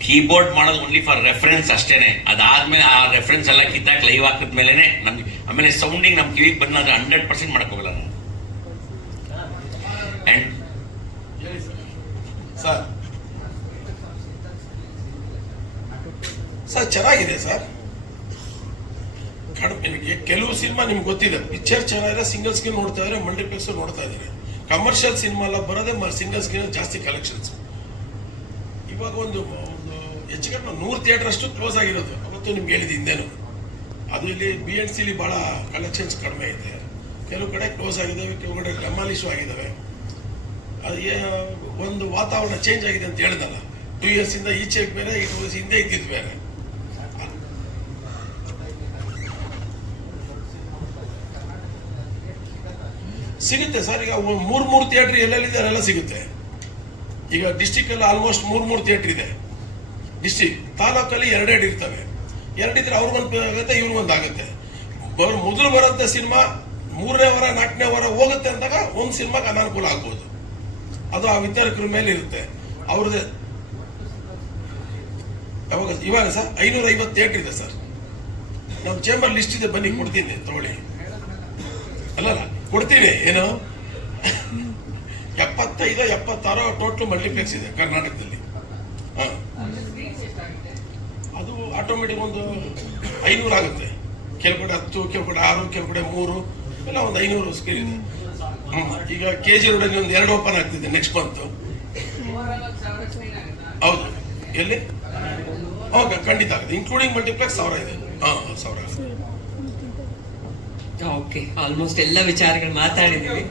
ಕೀಬೋರ್ಡ್ ಮಾಡೋದು ಓನ್ಲಿ ಫಾರ್ ರೆಫರೆನ್ಸ್ ಅಷ್ಟೇನೆ. ಅದಾದ್ಮೇಲೆ ಆ ರೆಫರೆನ್ಸ್ ಎಲ್ಲ ಕಿತ್ತಾಕ್ ಲೈವ್ ಹಾಕಿದ್ಮೇಲೆ ನಮ್ಗೆ ಆಮೇಲೆ ಸೌಂಡಿಂಗ್ ನಮ್ ಕಿವಿಗೆ ಬಂದ್ರೆ ಹಂಡ್ರೆಡ್ ಪರ್ಸೆಂಟ್ ಮಾಡ್ಕೋಗಲ್ಲ ನಾನು ಸರ್. ಸರ್, ಚೆನ್ನಾಗಿದೆ ಸರ್. ನಿಮಗೆ ಕೆಲವು ಸಿನಿಮಾ ನಿಮ್ಗೆ ಗೊತ್ತಿದೆ. ಪಿಕ್ಚರ್ ಚೆನ್ನಾಗಿದೆ ಸಿಂಗಲ್ ಸ್ಕ್ರೀನ್ ನೋಡ್ತಾ ಇದ್ರೆ ಮಲ್ಟಿಪ್ಲೆಕ್ಸ್ ನೋಡ್ತಾ ಇದ್ದೀನಿ ಕಮರ್ಷಿಯಲ್ ಸಿನಿಮಾ ಎಲ್ಲ ಬರೋದೇ ಸಿಂಗಲ್ ಸ್ಕ್ರೀನ್ ಜಾಸ್ತಿ ಕಲೆಕ್ಷನ್ಸ್ ಇವಾಗ ಒಂದು ಹೆಚ್ಚು ಕಡಿಮೆ ನೂರು ಥಿಯೇಟರ್ ಅಷ್ಟು ಕ್ಲೋಸ್ ಆಗಿರೋದು. ಅವತ್ತು ನಿಮ್ಗೆ ಹೇಳಿದ ಹಿಂದೆನು. ಅದು ಇಲ್ಲಿ ಬಿ ಎನ್ ಸಿಲಿ ಭಾಳ ಕಲೆಕ್ಷನ್ಸ್ ಕಡಿಮೆ ಇದೆ. ಕೆಲವು ಕಡೆ ಕ್ಲೋಸ್ ಆಗಿದ್ದಾವೆ, ಕೆಲವು ಕಡೆ ಡೆಮಾಲಿಶು ಆಗಿದ್ದಾವೆ. ಅದು ಒಂದು ವಾತಾವರಣ ಚೇಂಜ್ ಆಗಿದೆ ಅಂತ ಹೇಳಿದಲ್ಲ. ಟು ಇಯರ್ಸಿಂದ ಈಚೆ ಬೇರೆ ಟೂ ಇಯರ್ಸ್ ಹಿಂದೆ ಇದ್ದಿದ್ದು ಬೇರೆ. ಸಿಗುತ್ತೆ ಸರ್, ಈಗ ಮೂರು, ಮೂರ್ ಮೂರು ಥಿಯೇಟರ್ ಎಲ್ಲೆಲ್ಲಿದೆ ಅಲ್ಲೆಲ್ಲ ಸಿಗುತ್ತೆ. ಈಗ ಡಿಸ್ಟಿಕ್ ಅಲ್ಲಿ ಆಲ್ಮೋಸ್ಟ್ ಮೂರು ಮೂರು ಥಿಯೇಟರ್ ಇದೆ. ಡಿಸ್ಟಿಕ್ ತಾಲೂಕಲ್ಲಿ ಎರಡೆರಡು ಇರ್ತವೆ. ಎರಡಿದ್ರೆ ಅವ್ರಿಗೊಂದು ಆಗುತ್ತೆ ಇವ್ರಿಗೊಂದು ಆಗುತ್ತೆ. ಮೊದಲು ಬರೋಂಥ ಸಿನಿಮಾ ಮೂರನೇ ವಾರ, ನಾಲ್ಕನೇ ವಾರ ಹೋಗುತ್ತೆ ಅಂದಾಗ ಒಂದು ಸಿನಿಮಾಗೆ ಅನಾನುಕೂಲ ಆಗ್ಬೋದು. ಅದು ಆ ವಿತರಕರ ಮೇಲೆ ಇರುತ್ತೆ. ಅವ್ರದ್ದು ಯಾವಾಗ ಇವಾಗ ಸರ್ ಐನೂರ ಐವತ್ತು ಥಿಯೇಟರ್ ಇದೆ ಸರ್. ನಮ್ಮ ಚೇಂಬರ್ ಲಿಸ್ಟ್ ಇದೆ, ಬನ್ನಿ ಕೊಡ್ತೀನಿ ತಗೊಳ್ಳಿ. ಅಲ್ಲಲ್ಲ ಕೊಡ್ತೀನಿ, ಏನು? ಎಪ್ಪತ್ತೈದು ಎಪ್ಪತ್ತಾರು ಟೋಟಲ್ ಮಲ್ಟಿಪ್ಲೆಕ್ಸ್ ಇದೆ ಕರ್ನಾಟಕದಲ್ಲಿ. ಹಾ. ಆಟೋಮೆಟಿಕ್ ಒಂದು ಐನೂರು ಆಗುತ್ತೆ. ಕೆಲವು ಕಡೆ ಹತ್ತು ಕೆಲವು ಕಡೆ ಆರು ಕೆಲವು ಮೂರು ಎಲ್ಲ ಒಂದು ಐನೂರು ಸ್ಕೇಲ್ ಇದೆ. ಈಗ ಕೆ ಜಿ ರೋಡಲ್ಲಿ ಒಂದು ಎರಡು ಓಪನ್ ಆಗ್ತಿದೆ ನೆಕ್ಸ್ಟ್ ಮಂತ್ ಹೌದು. ಎಲ್ಲಿ? ಓಕೆ ಖಂಡಿತ ಆಗುತ್ತೆ. ಇನ್ಕ್ಲೂಡಿಂಗ್ ಮಲ್ಟಿಪ್ಲೆಕ್ಸ್ ಸಾವಿರ ಇದೆ. ಹಾಂ ಸಾವಿರ ಓಕೆ ಆಲ್ಮೋಸ್ಟ್ ಎಲ್ಲ ವಿಚಾರಗಳು ಮಾತಾಡಿದೀವಿ